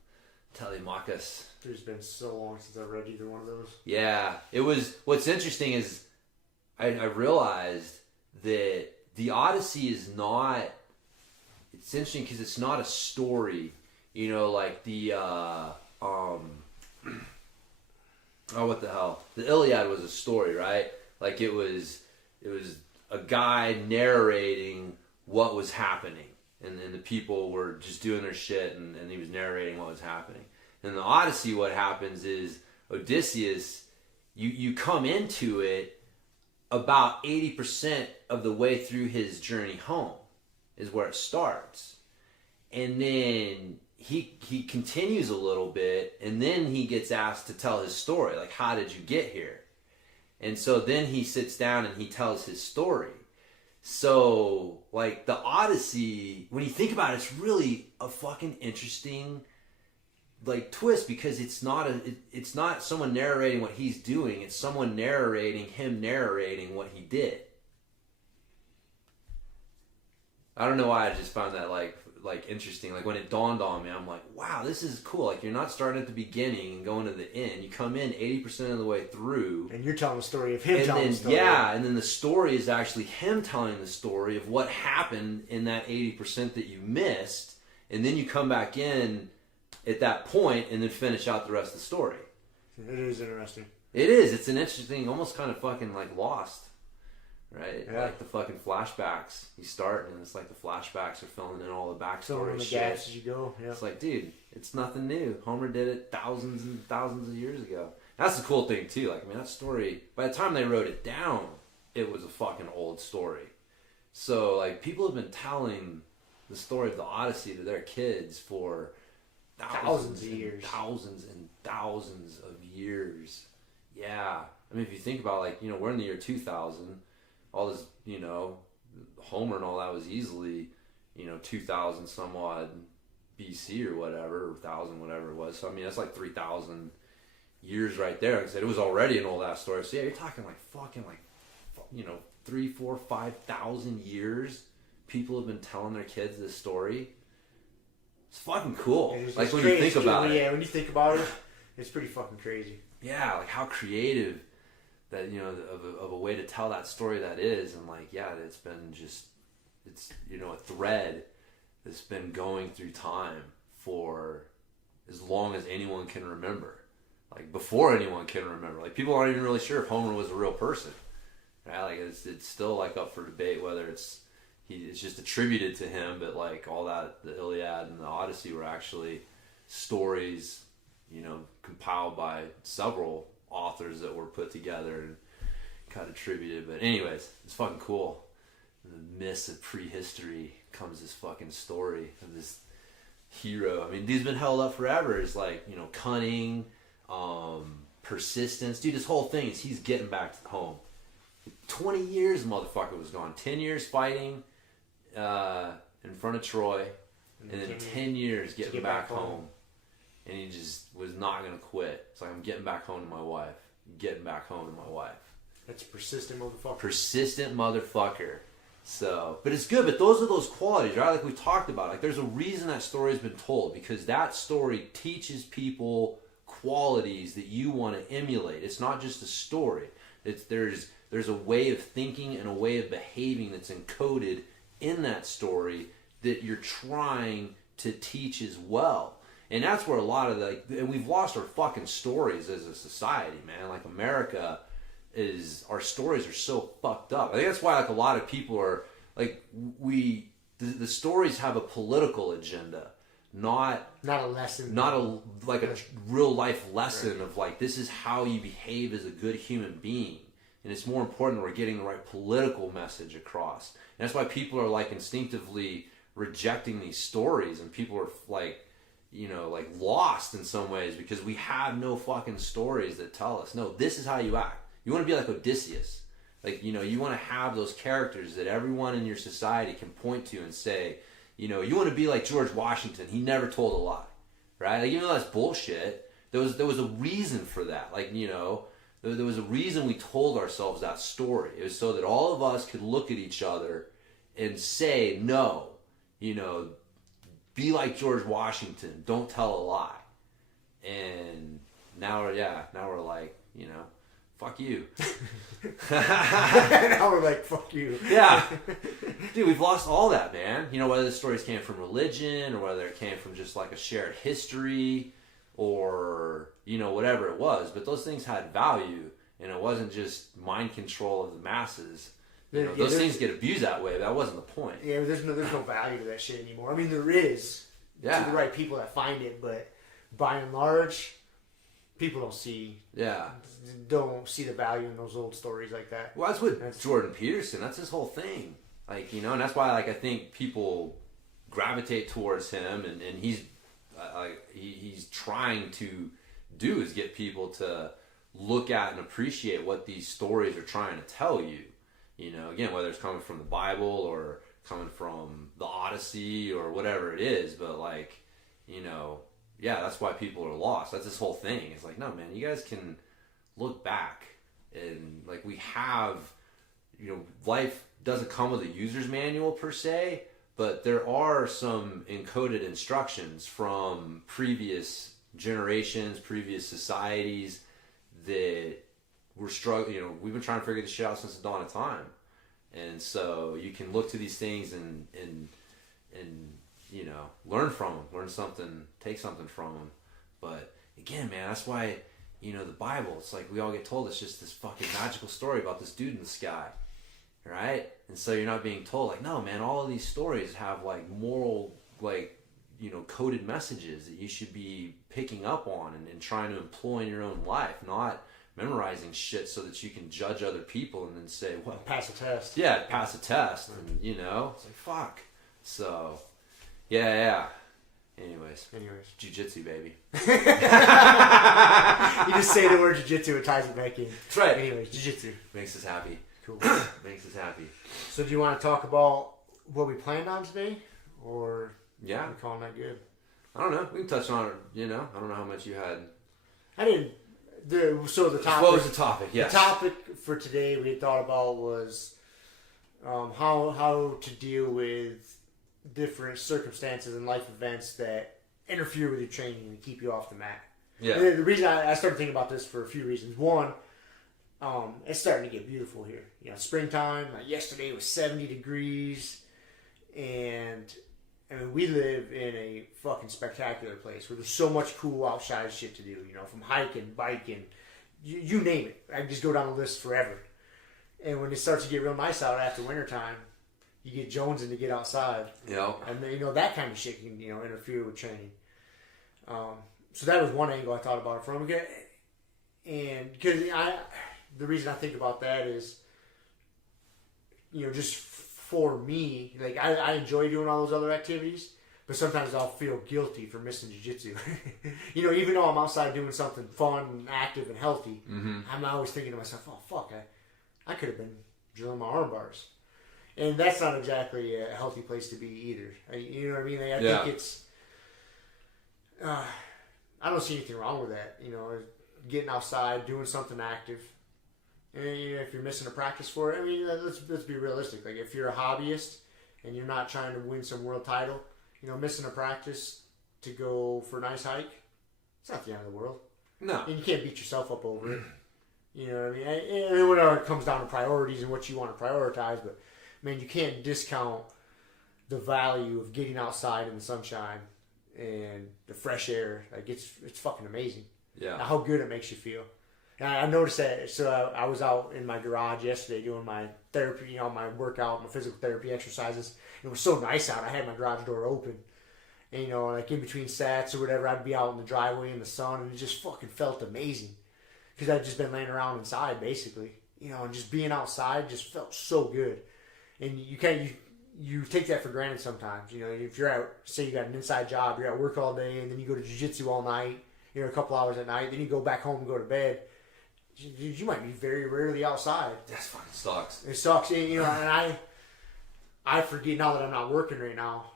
Telemachus. There's been so long since I've read either one of those. Yeah, it was. What's interesting is I realized that the Odyssey is not. It's interesting because it's not a story. Like the what the hell? The Iliad was a story, right? Like it was a guy narrating what was happening, and the people were just doing their shit, and he was narrating what was happening. In the Odyssey, what happens is Odysseus, you come into it about 80% of the way through his journey home is where it starts. And then he continues a little bit, and then he gets asked to tell his story, like, how did you get here? And so then he sits down and he tells his story. So, like, the Odyssey, when you think about it, it's really a fucking interesting, like, twist, because it's not someone narrating what he's doing, it's someone narrating what he did. I don't know why I just found that like interesting. Like when it dawned on me, I'm like, wow, this is cool. Like you're not starting at the beginning and going to the end. You come in 80% of the way through, and you're telling the story of him telling the story. Yeah, and then the story is actually him telling the story of what happened in that 80% that you missed, and then you come back in at that point and then finish out the rest of the story. It is interesting. It is. It's an interesting, almost kind of fucking like Lost. Right? Yeah. Like the fucking flashbacks. You start and it's like the flashbacks are filling in all the backstory filling in the gaps as you go. Yeah. It's like, dude, it's nothing new. Homer did it thousands and thousands of years ago. That's the cool thing too. Like, I mean, that story, by the time they wrote it down, it was a fucking old story. So, like, people have been telling the story of the Odyssey to their kids for thousands of years. Thousands and thousands of years. Yeah. I mean, if you think about, like, we're in the year 2000. All this, Homer and all that was easily, 2000 some odd BC or whatever, or 1000, whatever it was. So, I mean, that's like 3,000 years right there. Like I said, it was already an old ass story. So, yeah, you're talking like fucking 3, 4, 5,000 years people have been telling their kids this story. It's fucking cool. Like when you think about it. Yeah, when you think about it, it's pretty fucking crazy. Yeah, like how creative that, of a way to tell that story that is. And like, yeah, it's been just, it's, a thread that's been going through time for as long as anyone can remember. Like before anyone can remember. Like people aren't even really sure if Homer was a real person. Right? Like it's still like up for debate whether it's just attributed to him, but like all that, the Iliad and the Odyssey were actually stories, compiled by several authors that were put together and kind of attributed. But anyways, it's fucking cool. In the midst of prehistory comes this fucking story of this hero. I mean, he's been held up forever. It's like, cunning, persistence. Dude, this whole thing is he's getting back home. 20 years the motherfucker was gone. 10 years fighting in front of Troy, and then 10 years getting back home. And he just was not going to quit. It's like, I'm getting back home to my wife. Getting back home to my wife. That's a persistent motherfucker. Persistent motherfucker. So, but it's good. But those are those qualities, right? Like we've talked about. Like there's a reason that story's been told, because that story teaches people qualities that you want to emulate. It's not just a story. There's a way of thinking and a way of behaving that's encoded in that story that you're trying to teach as well. And that's where a lot of and we've lost our fucking stories as a society, man. Like America our stories are so fucked up. I think that's why like a lot of people are like the stories have a political agenda, not a lesson, not a real life lesson of like this is how you behave as a good human being. And it's more important that we're getting the right political message across. And that's why people are like instinctively rejecting these stories, and people are like, like lost in some ways because we have no fucking stories that tell us, no, this is how you act. You want to be like Odysseus. Like, you want to have those characters that everyone in your society can point to and say, you want to be like George Washington. He never told a lie, right? Like, even though that's bullshit, there was a reason for that. Like, there was a reason we told ourselves that story. It was so that all of us could look at each other and say, no, be like George Washington. Don't tell a lie. And now we're like, fuck you. Now we're like, fuck you. Yeah. Dude, we've lost all that, man. Whether the stories came from religion or whether it came from just like a shared history or, whatever it was. But those things had value, and it wasn't just mind control of the masses. Those things get abused that way, but that wasn't the point. Yeah, there's no value to that shit anymore. I mean, there is to the right people that find it, but by and large, people don't see the value in those old stories like that. Well, that's what Jordan Peterson. That's his whole thing. Like, and that's why like I think people gravitate towards him, and he's trying to do is get people to look at and appreciate what these stories are trying to tell you. Again, whether it's coming from the Bible or coming from the Odyssey or whatever it is, but like, that's why people are lost. That's this whole thing. It's like, no, man, you guys can look back and like we have, life doesn't come with a user's manual per se, but there are some encoded instructions from previous generations, previous societies that we're struggling. We've been trying to figure this shit out since the dawn of time, and so you can look to these things and learn from them, learn something, take something from them. But again, man, that's why the Bible. It's like we all get told it's just this fucking magical story about this dude in the sky, right? And so you're not being told like, no, man, all of these stories have like moral, like coded messages that you should be picking up on and trying to employ in your own life, not memorizing shit so that you can judge other people and then say, well, pass a test. Yeah, pass a test. And it's like, fuck. So yeah. Anyways, jiu-jitsu, baby. You just say the word jiu-jitsu, it ties it back in. That's right. Anyways, jiu-jitsu makes us happy. Cool. Makes us happy. So do you want to talk about what we planned on today, or are we calling that good? I don't know. We can touch on it. I don't know how much you had. I didn't. The topic. What was the topic? Yes. The topic for today we had thought about was how to deal with different circumstances and life events that interfere with your training and keep you off the mat. Yeah. And the reason I started thinking about this for a few reasons. One, it's starting to get beautiful here. Springtime. Like yesterday it was 70 degrees, and I mean, we live in a fucking spectacular place where there's so much cool outside shit to do. From hiking, biking, you name it. I can just go down the list forever. And when it starts to get real nice out after wintertime, you get jonesing to get outside. Yeah. And that kind of shit can interfere with training. So that was one angle I thought about it from. And because the reason I think about that is, just for me, like I enjoy doing all those other activities, but sometimes I'll feel guilty for missing jiu-jitsu. Even though I'm outside doing something fun, active, and healthy, I'm always thinking to myself, oh fuck, I could have been drilling my arm bars. And that's not exactly a healthy place to be either. You know what I mean? I think it's... I don't see anything wrong with that. Getting outside, doing something active. And if you're missing a practice for it, I mean, let's be realistic. Like, if you're a hobbyist and you're not trying to win some world title, missing a practice to go for a nice hike, it's not the end of the world. No. And you can't beat yourself up over it. You know what I mean? I mean, whatever, it comes down to priorities and what you want to prioritize, but, man, you can't discount the value of getting outside in the sunshine and the fresh air. Like, it's fucking amazing. Yeah. How good it makes you feel. And I noticed that. So I was out in my garage yesterday doing my therapy, my workout, my physical therapy exercises. It was so nice out. I had my garage door open. And, like in between sets or whatever, I'd be out in the driveway in the sun, and it just fucking felt amazing. Because I'd just been laying around inside, basically. And just being outside just felt so good. And you take that for granted sometimes. If you're out, say you got an inside job, you're at work all day, and then you go to jiu-jitsu all night, a couple hours at night, then you go back home and go to bed. You might be very rarely outside. That fucking sucks. It sucks. And I forget now that I'm not working right now.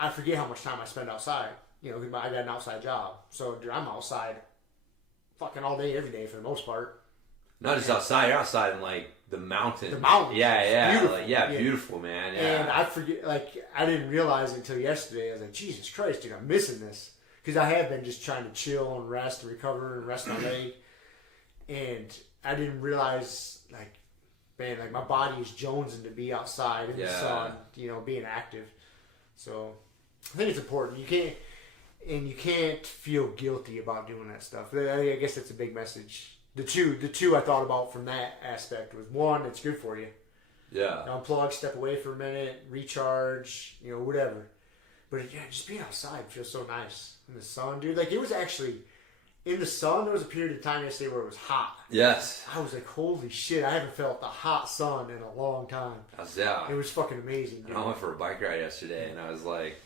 I forget how much time I spend outside. Because I got an outside job. So, dude, I'm outside fucking all day, every day for the most part. Not just outside. You're outside in, like, the mountains. The mountains. Yeah. Beautiful. Beautiful, man. Yeah. And I forget, I didn't realize it until yesterday. I was like, Jesus Christ, dude, I'm missing this. Because I have been just trying to chill and rest and recover and rest my leg. And I didn't realize, my body is jonesing to be outside in the sun, being active. So I think it's important. You can't feel guilty about doing that stuff. I guess that's a big message. The two I thought about from that aspect was, one, it's good for you. Yeah. Unplug, step away for a minute, recharge, whatever. But just being outside feels so nice in the sun, dude. It was actually in the sun. There was a period of time yesterday where it was hot. Yes. I was like, holy shit! I haven't felt the hot sun in a long time. It was fucking amazing. I went for a bike ride yesterday, and I was like,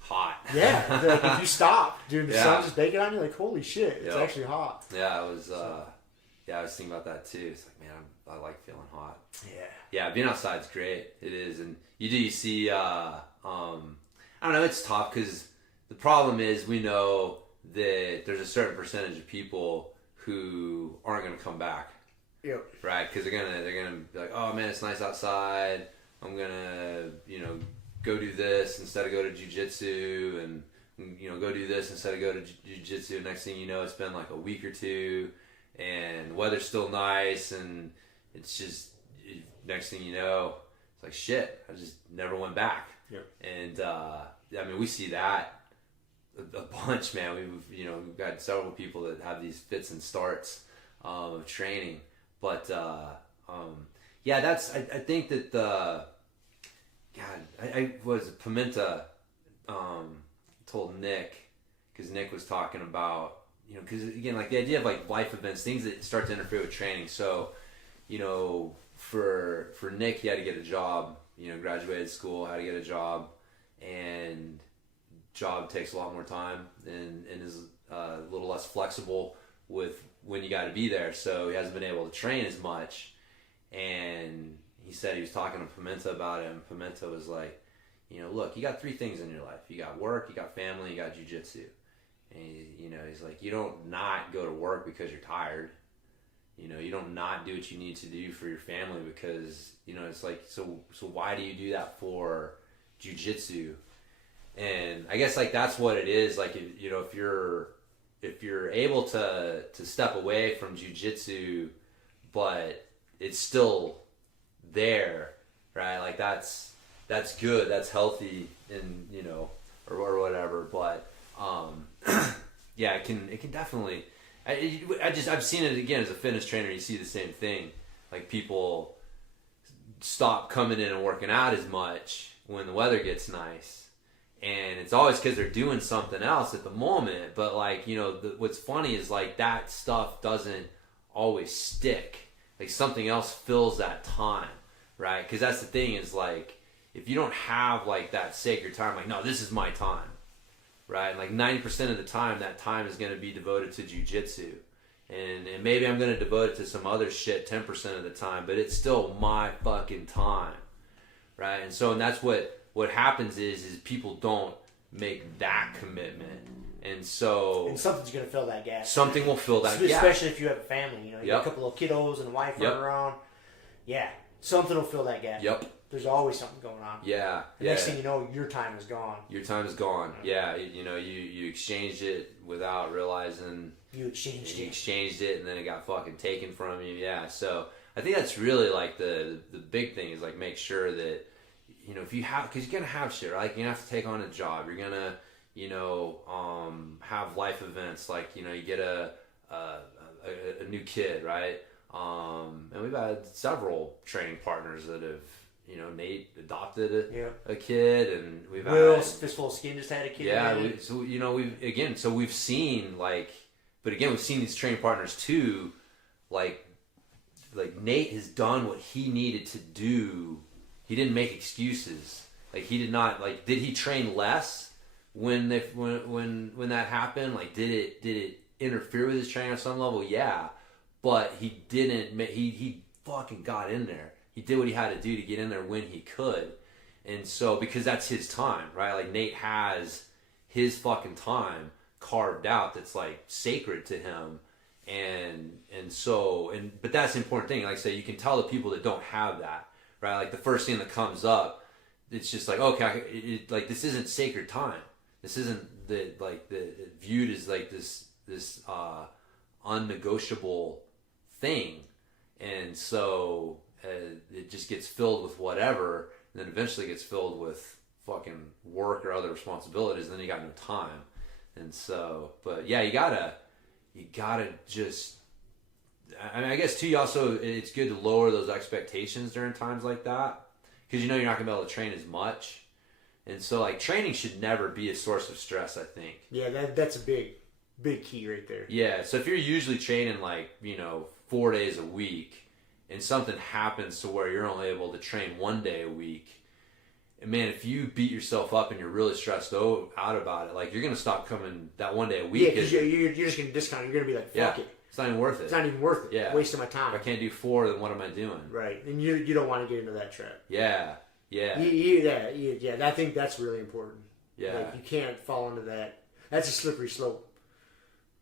hot. Yeah. If you stop, dude, the sun's just baking on you. Like, holy shit! It's actually hot. Yeah, I was. I was thinking about that too. It's like, man, I like feeling hot. Yeah. Yeah, being outside's great. It is, and you see. I don't know. It's tough because the problem is we know that there's a certain percentage of people who aren't going to come back. Yep. Right? Because they're gonna be like, oh man, it's nice outside. I'm gonna go do this instead of go to jiu-jitsu, and go do this instead of go to jiu-jitsu. Next thing you know, it's been like a week or two, and the weather's still nice, and it's just next thing you know, it's like shit. I just never went back. Yep. And we see that a bunch, man. We've got several people that have these fits and starts of training, but that's. I think that I was Pimenta told Nick, because Nick was talking about because again, the idea of life events, things that start to interfere with training. So for Nick, he had to get a job. Graduated school, had to get a job, and job takes a lot more time and is a little less flexible with when you got to be there. So he hasn't been able to train as much. And he said he was talking to Pimenta about it, and Pimenta was like, look, you got three things in your life. You got work, you got family, you got jiu-jitsu. And he's like, you don't not go to work because you're tired. You don't not do what you need to do for your family because, it's like, so why do you do that for jiu-jitsu? And I guess that's what it is. If you're able to step away from jiu-jitsu, but it's still there, right? That's good. That's healthy, and or whatever. But yeah, it can definitely. I've seen it again as a fitness trainer. You see the same thing. People stop coming in and working out as much when the weather gets nice, and it's always because they're doing something else at the moment. But what's funny is that stuff doesn't always stick. Something else fills that time, right? Because that's the thing is if you don't have that sacred time, no, this is my time. Right, 90% of the time, that time is going to be devoted to jiu-jitsu, and maybe I'm going to devote it to some other shit 10% of the time, but it's still my fucking time, right? And that's what happens is people don't make that commitment, And so... And something's going to fill that gap. Something will fill that gap. Especially if you have a family. You know, you got a couple of kiddos and a wife running around. Yeah. Something will fill that gap. Yep. There's always something going on. Yeah. The next thing you know, your time is gone. Your time is gone. Yeah. You know, you exchanged it without realizing... You exchanged it, and then it got fucking taken from you. Yeah. So I think that's really like the big thing is like make sure that, you know, if you have... Because you're going to have shit, right? Like, you're going to have to take on a job. You're going to... You know, have life events like, you know, you get a new kid, right? And we've had several training partners that have, you know, Nate adopted a kid, and we've had Fistful of Skin just had a kid. Yeah, so you know, we've seen like, but again, we've seen these training partners too, like Nate has done what he needed to do. He didn't make excuses. Like he did not like. Did he train less? When that happened, like did it interfere with his training on some level? Yeah, but he didn't. He fucking got in there. He did what he had to do to get in there when he could, and so because that's his time, right? Like Nate has his fucking time carved out that's like sacred to him, but that's the important thing. Like I say, you can tell the people that don't have that, right? Like the first thing that comes up, it's just like okay, like this isn't sacred time. This isn't the viewed as like this unnegotiable thing, and so it just gets filled with whatever, and then eventually gets filled with fucking work or other responsibilities, and then you got no time, and so. But yeah, you gotta just. I mean, I guess too. You also, it's good to lower those expectations during times like that, because you know you're not gonna be able to train as much. And so, like, training should never be a source of stress, I think. Yeah, that's a big key right there. Yeah, so if you're usually training, like, you know, 4 days a week, and something happens to where you're only able to train 1 day a week, and man, if you beat yourself up and you're really stressed out about it, like, you're going to stop coming that 1 day a week. Yeah, because you're just going to discount. You're going to be like, fuck it. It's not even worth it. It's not even worth it. Yeah. Wasting my time. If I can't do 4, then what am I doing? Right, and you don't want to get into that trap. Yeah. Yeah. I think that's really important. Yeah. Like, you can't fall into that. That's a slippery slope.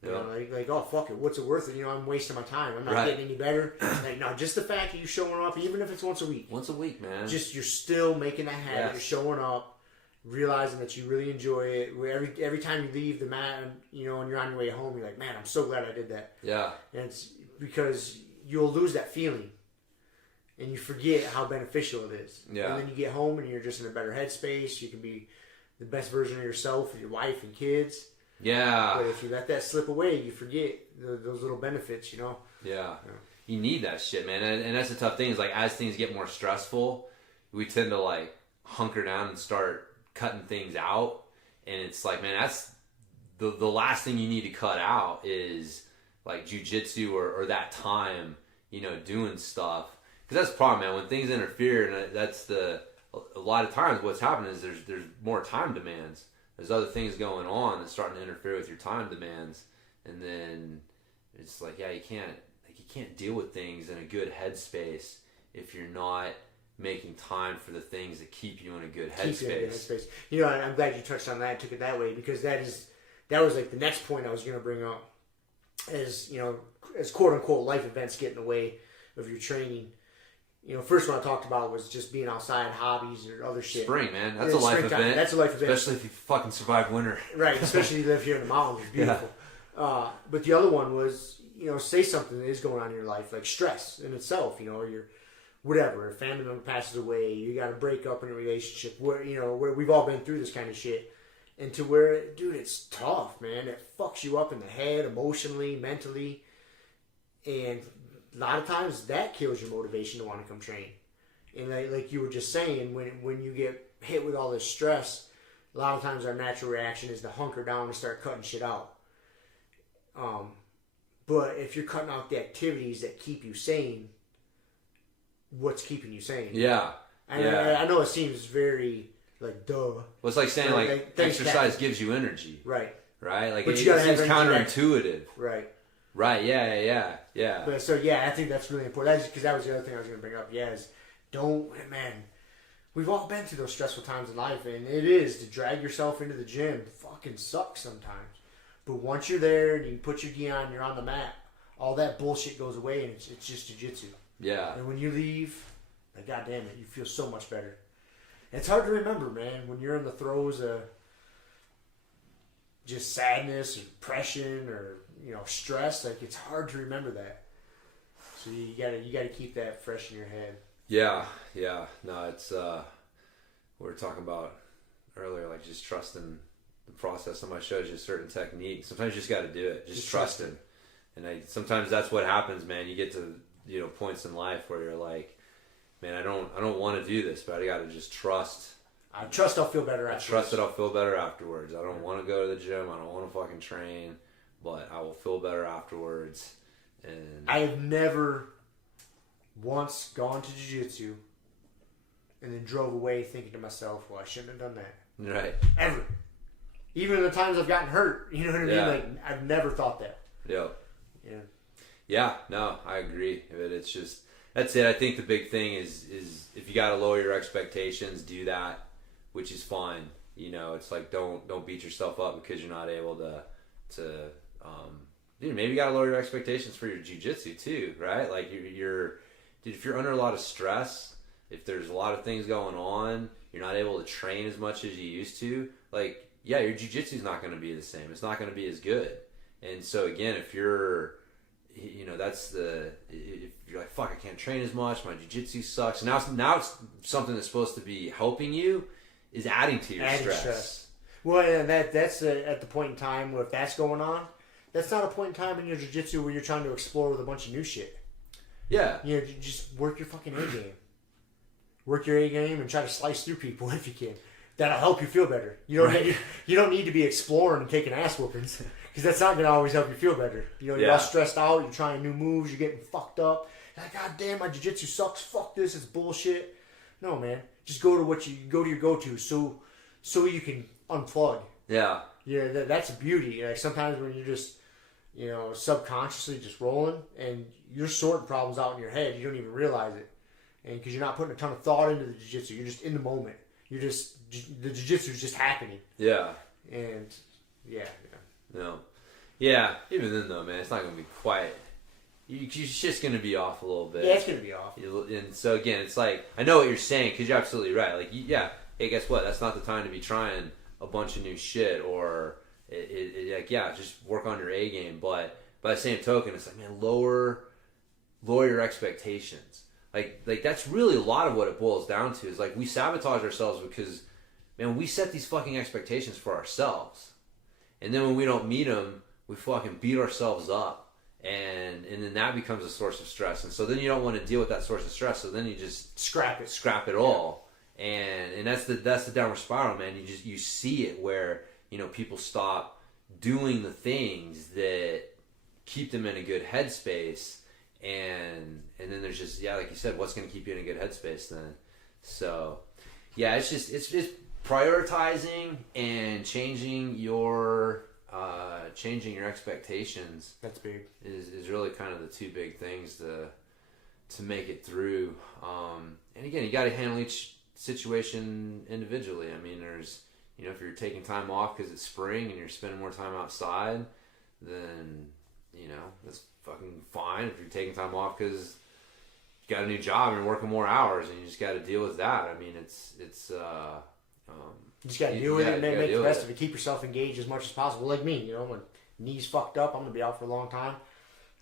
You Yeah. know, like, oh, fuck it. What's it worth? You know, I'm wasting my time. I'm not getting any better. Like, no, just the fact that you're showing up, even if it's once a week. Once a week, man. Just, you're still making that habit. Yes. You're showing up, realizing that you really enjoy it. Every time you leave the mat, you know, and you're on your way home, you're like, man, I'm so glad I did that. Yeah. And it's because you'll lose that feeling. And you forget how beneficial it is. Yeah. And then you get home and you're just in a better headspace. You can be the best version of yourself with your wife and kids. Yeah. But if you let that slip away, you forget those little benefits, you know? Yeah. You need that shit, man. And that's the tough thing is, like, as things get more stressful, we tend to, like, hunker down and start cutting things out. And it's like, man, that's the last thing you need to cut out is, like, jujitsu or that time, you know, doing stuff. Because that's the problem, man. When things interfere, and that's a lot of times what's happening is there's more time demands. There's other things going on that's starting to interfere with your time demands, and then it's like, yeah, you can't deal with things in a good headspace if you're not making time for the things that keep you in a good headspace. You know, I'm glad you touched on that, took it that way, because that was like the next point I was going to bring up, as you know, as quote unquote life events get in the way of your training. You know, first one I talked about was just being outside, hobbies or other shit. Spring, man. That's a life event. That's a life event. Especially if you fucking survive winter. Right, especially if you live here in the mountains. It's beautiful. Yeah. But the other one was, you know, say something that is going on in your life, like stress in itself, you know, or your whatever, a family member passes away, you got to break up in a relationship, where, you know, where we've all been through this kind of shit. And to where, dude, it's tough, man. It fucks you up in the head, emotionally, mentally. And a lot of times that kills your motivation to want to come train. And like you were just saying, when you get hit with all this stress, a lot of times our natural reaction is to hunker down and start cutting shit out. But if you're cutting out the activities that keep you sane, what's keeping you sane? Yeah. And I know it seems very like duh. Well, it's like saying like exercise gives you energy. Right. Right? Like but it seems counterintuitive. Right. Right, yeah. But so yeah, I think that's really important. Because that was the other thing I was going to bring up. Yeah, is we've all been through those stressful times in life, and it is to drag yourself into the gym. Fucking sucks sometimes. But once you're there and you put your gi on, you're on the mat, all that bullshit goes away and it's just jiu-jitsu. Yeah. And when you leave, like, God damn it, you feel so much better. And it's hard to remember, man, when you're in the throes of just sadness or depression or, stress. Like, it's hard to remember that. So you gotta keep that fresh in your head. Yeah. No, it's we were talking about earlier, like just trusting the process. Somebody shows you a certain technique. Sometimes you just got to do it. Just trust it. And sometimes that's what happens, man. You get to points in life where you're like, man, I don't want to do this, but I got to just trust. I trust I'll feel better afterwards. I trust that I'll feel better afterwards. I don't want to go to the gym. I don't want to fucking train, but I will feel better afterwards. And I have never once gone to jiu-jitsu and then drove away thinking to myself, well, I shouldn't have done that. Right. Ever. Even the times I've gotten hurt, you know what I mean? Like, I've never thought that. Yep. Yeah. Yeah, no, I agree. But it's just, that's it. I think the big thing is if you got to lower your expectations, do that, which is fine. It's like, don't beat yourself up because you're not able to maybe you got to lower your expectations for your jiu-jitsu too, right? Like if you're under a lot of stress, if there's a lot of things going on, you're not able to train as much as you used to, like, yeah, your jiu-jitsu is not going to be the same. It's not going to be as good. And so again, if you're, if you're like, fuck, I can't train as much, my jiu-jitsu sucks. Now it's something that's supposed to be helping you is adding to your stress. Well, and that's at the point in time where if that's going on, that's not a point in time in your jiu-jitsu where you're trying to explore with a bunch of new shit. Yeah. You just work your fucking A game. Work your A game and try to slice through people if you can. That'll help you feel better. You don't need to be exploring and taking ass whoopings because that's not going to always help you feel better. You're all stressed out. You're trying new moves. You're getting fucked up. You're like, God damn, my jiu-jitsu sucks. Fuck this. It's bullshit. No, man. Just go to your go-to so you can unplug. Yeah. Yeah, that's a beauty. Like sometimes when you're just, subconsciously just rolling and you're sorting problems out in your head, you don't even realize it. And because you're not putting a ton of thought into the jiu-jitsu, you're just in the moment. The jiu-jitsu is just happening. Yeah. And yeah. No. Yeah. Even then though, man, it's not going to be quite. You're just going to be off a little bit. Yeah, it's going to be off. And so again, it's like, I know what you're saying because you're absolutely right. Like, yeah, hey, guess what? That's not the time to be trying a bunch of new shit or just work on your A game. But by the same token, it's like, man, lower your expectations. Like that's really a lot of what it boils down to is like we sabotage ourselves because, man, we set these fucking expectations for ourselves. And then when we don't meet them, we fucking beat ourselves up. And then that becomes a source of stress. And so then you don't want to deal with that source of stress. So then you just scrap it all. And that's the downward spiral, man. You see it where, people stop doing the things that keep them in a good headspace. And then there's just, like you said, what's going to keep you in a good headspace then? So, yeah, it's prioritizing and changing your expectations. That's big. Is really kind of the two big things to make it through. And again, you got to handle each situation individually. I mean, there's, if you're taking time off because it's spring and you're spending more time outside, then, that's fucking fine. If you're taking time off because you got a new job and you're working more hours and you just got to deal with that. I mean, you just got to deal with it and make the rest of it. Keep yourself engaged as much as possible. Like me, when knees fucked up, I'm going to be out for a long time.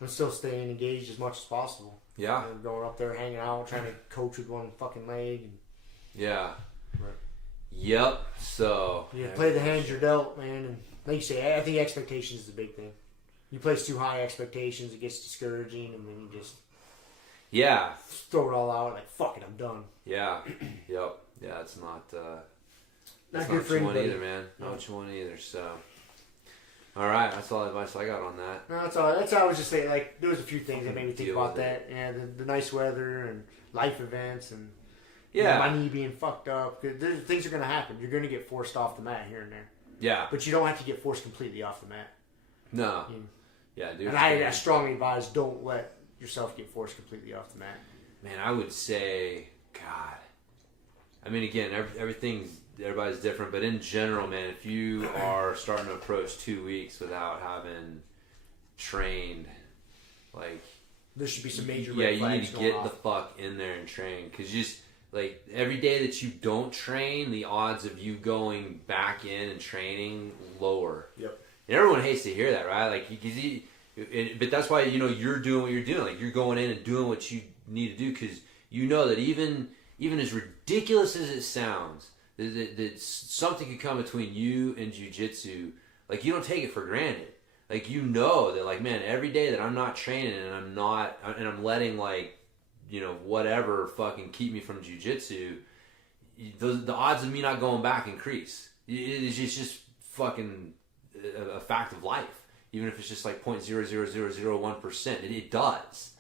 I'm still staying engaged as much as possible. Yeah. Going up there, hanging out, trying to coach with one fucking leg. And, yeah. Right. Yep. So. You play the hands you're dealt, man. And like you say, I think expectations is the big thing. You place too high expectations, it gets discouraging, and then you just throw it all out like, fuck it, I'm done. Yeah. Yep. Yeah, it's not good for anybody either, man. Not what you want either. So, all right, that's all the advice I got on that. No, that's all. That's all I was just saying. Like, there was a few things that made me think about that. Yeah, the nice weather and life events and my knee being fucked up. Things are going to happen. You're going to get forced off the mat here and there. Yeah, but you don't have to get forced completely off the mat. No. Yeah, dude. And I strongly advise don't let yourself get forced completely off the mat. Man, I would say, God. I mean, again, everything's everybody's different, but in general, man, if you are starting to approach 2 weeks without having trained, like, there should be some major yeah, red you flags need to going get off. the fuck in there and train, because just like every day that you don't train, the odds of you going back in and training lower. Yep. And everyone hates to hear that, right? Like, but that's why, you know, you're doing what you're doing. Like, you're going in and doing what you need to do, because you know that even as ridiculous as it sounds, that something could come between you and jiu-jitsu. Like, you don't take it for granted. Like, you know that, like, man, every day that I'm not training and I'm letting, like, you know, whatever fucking keep me from jiu-jitsu, the odds of me not going back increase. It's just fucking a fact of life. Even if it's just like 0.00001%, it does.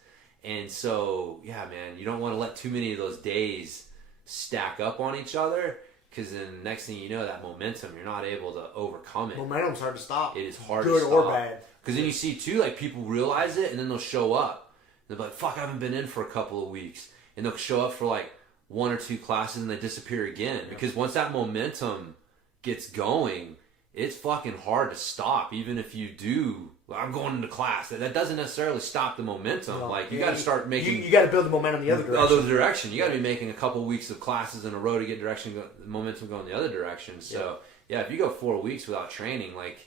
And so, yeah, man, you don't want to let too many of those days stack up on each other, because then next thing you know, that momentum, you're not able to overcome it. Momentum's hard to stop. It is hard Good to stop. or bad. Because then you see, too, like, people realize it, and then they'll show up. They'll be like, fuck, I haven't been in for a couple of weeks. And they'll show up for, like, 1 or 2 classes, and they disappear again. Yeah. Because once that momentum gets going, it's fucking hard to stop. Even if you do, well, I'm going into class. That doesn't necessarily stop the momentum. No. Like, you got to start making... You got to build the momentum the other direction. You got to be making a couple weeks of classes in a row to get momentum going the other direction. So, yeah, if you go 4 weeks without training, like,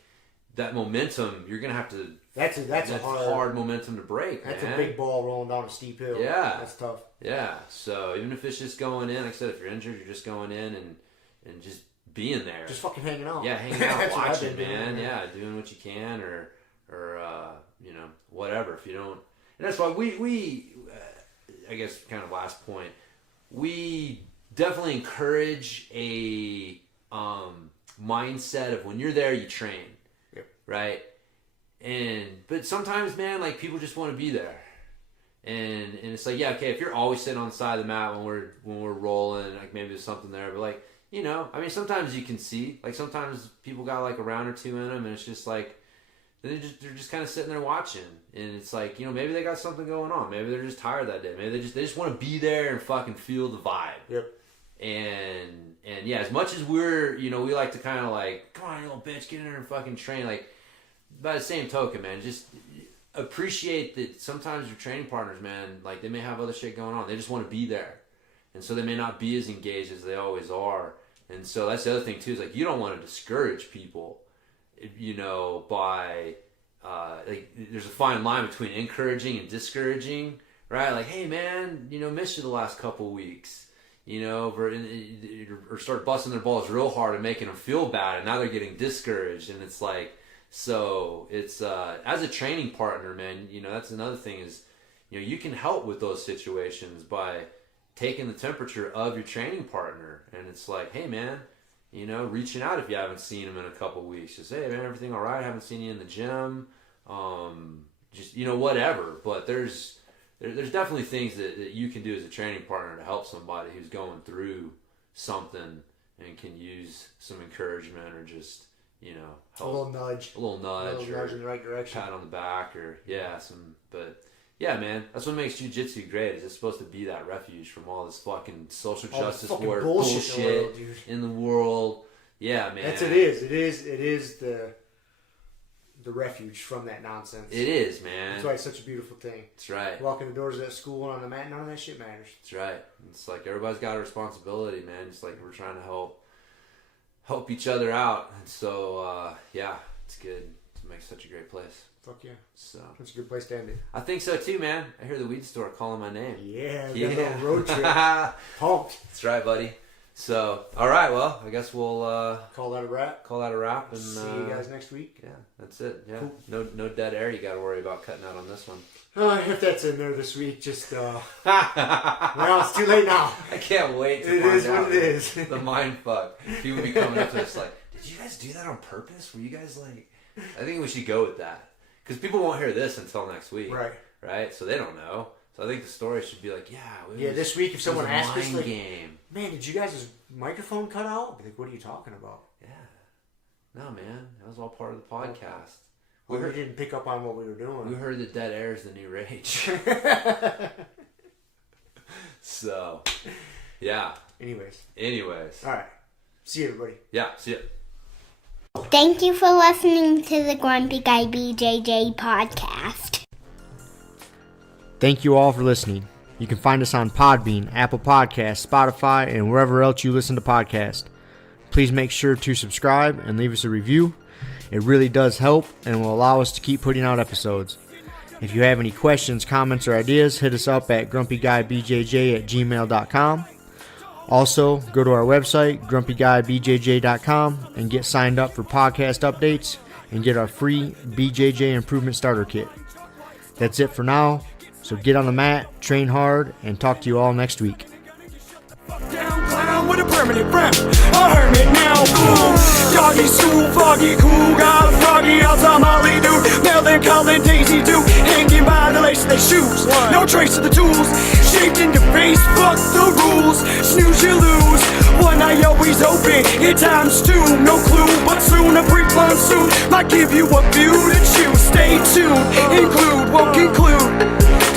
that momentum, you're going to have to... That's a hard momentum to break, That's man. a big ball rolling down a steep hill. Yeah. That's tough. Yeah. So even if it's just going in, like I said, if you're injured, you're just going in and just being there. Just fucking hanging out. Yeah, hanging out, watching, man. Yeah, doing what you can or you know, whatever. If you don't... And that's why we I guess kind of last point, we definitely encourage a mindset of when you're there, you train. Yep. Right? But sometimes, man, like, people just want to be there, and it's like, yeah, okay, if you're always sitting on the side of the mat when we're rolling, like, maybe there's something there, but, like, you know, I mean, sometimes you can see, like, sometimes people got like a round or two in them, and it's just like they're just kind of sitting there watching, and it's like, you know, maybe they got something going on, maybe they're just tired that day, maybe they just want to be there and fucking feel the vibe. Yep. And yeah, as much as we're, you know, we like to kind of like, come on, you little bitch, get in there and fucking train, like, by the same token, man, just appreciate that sometimes your training partners, man, like, they may have other shit going on. They just want to be there. And so they may not be as engaged as they always are. And so that's the other thing, too, is, like, you don't want to discourage people, you know, by, like, there's a fine line between encouraging and discouraging, right? Like, hey, man, you know, missed you the last couple of weeks, you know, or start busting their balls real hard and making them feel bad, and now they're getting discouraged. And it's like, so it's as a training partner, man, you know, that's another thing is, you know, you can help with those situations by taking the temperature of your training partner. And it's like, hey, man, you know, reaching out if you haven't seen him in a couple weeks. Just, hey, man, everything all right? I haven't seen you in the gym. Just, you know, whatever. But there's definitely things that you can do as a training partner to help somebody who's going through something and can use some encouragement or just, you know, help. A little nudge in the right direction, pat on the back, or but yeah, man, that's what makes jiu-jitsu great. Is it's supposed to be that refuge from all this fucking social justice war bullshit in the world. Yeah, man, It is the refuge from that nonsense. It is, man. That's why it's such a beautiful thing. That's right. Walking the doors of that school and on the mat, none of that shit matters. That's right. It's like everybody's got a responsibility, man. Just like we're trying to help each other out. And so, yeah, it's good to make such a great place. Fuck yeah. So that's a good place to end it. I think so too, man. I hear the weed store calling my name. Yeah, we got a little road trip. Pumped. That's right, buddy. So, all right, well, I guess we'll call that a wrap. And see you guys next week. Yeah, that's it. Yeah, cool. No dead air you got to worry about cutting out on this one. If that's in there this week, just well, it's too late now. I can't wait to find out. It is what it is. The mind fuck. People be coming up to us like, "Did you guys do that on purpose? Were you guys like?" I think we should go with that because people won't hear this until next week, right? So they don't know. So I think the story should be like, this week if someone asks us, like, game. Man, did you guys' microphone cut out? I'll be like, what are you talking about? Yeah. No, man. That was all part of the podcast. We didn't pick up on what we were doing. We heard that dead air is the new rage. So, yeah. Anyways. All right. See you, everybody. Yeah, see ya. Thank you for listening to the Grumpy Guy BJJ Podcast. Thank you all for listening. You can find us on Podbean, Apple Podcasts, Spotify, and wherever else you listen to podcasts. Please make sure to subscribe and leave us a review. It really does help and will allow us to keep putting out episodes. If you have any questions, comments, or ideas, hit us up at grumpyguybjj@gmail.com. Also, go to our website, grumpyguybjj.com, and get signed up for podcast updates and get our free BJJ Improvement Starter Kit. That's it for now, so get on the mat, train hard, and talk to you all next week. Down clown with a permanent frown, a hermit now, boom. Doggy stool, foggy, cool, got a froggy outside Molly dude. Melancholy Daisy dude, hanging by the lace of their shoes. No trace of the tools, shaped in your face, fuck the rules. Snooze, you lose, one eye always open, in times two. No clue, but soon a brief monsoon might give you a view to choose. Stay tuned, include, won't conclude.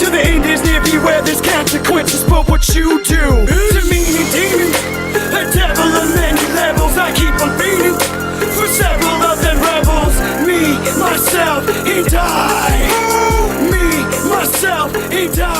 To the end is near you where there's consequences for what you do. To me, demon, a devil of many levels. I keep on feeding for several of them rebels. Me, myself, and I. Me, myself, and I.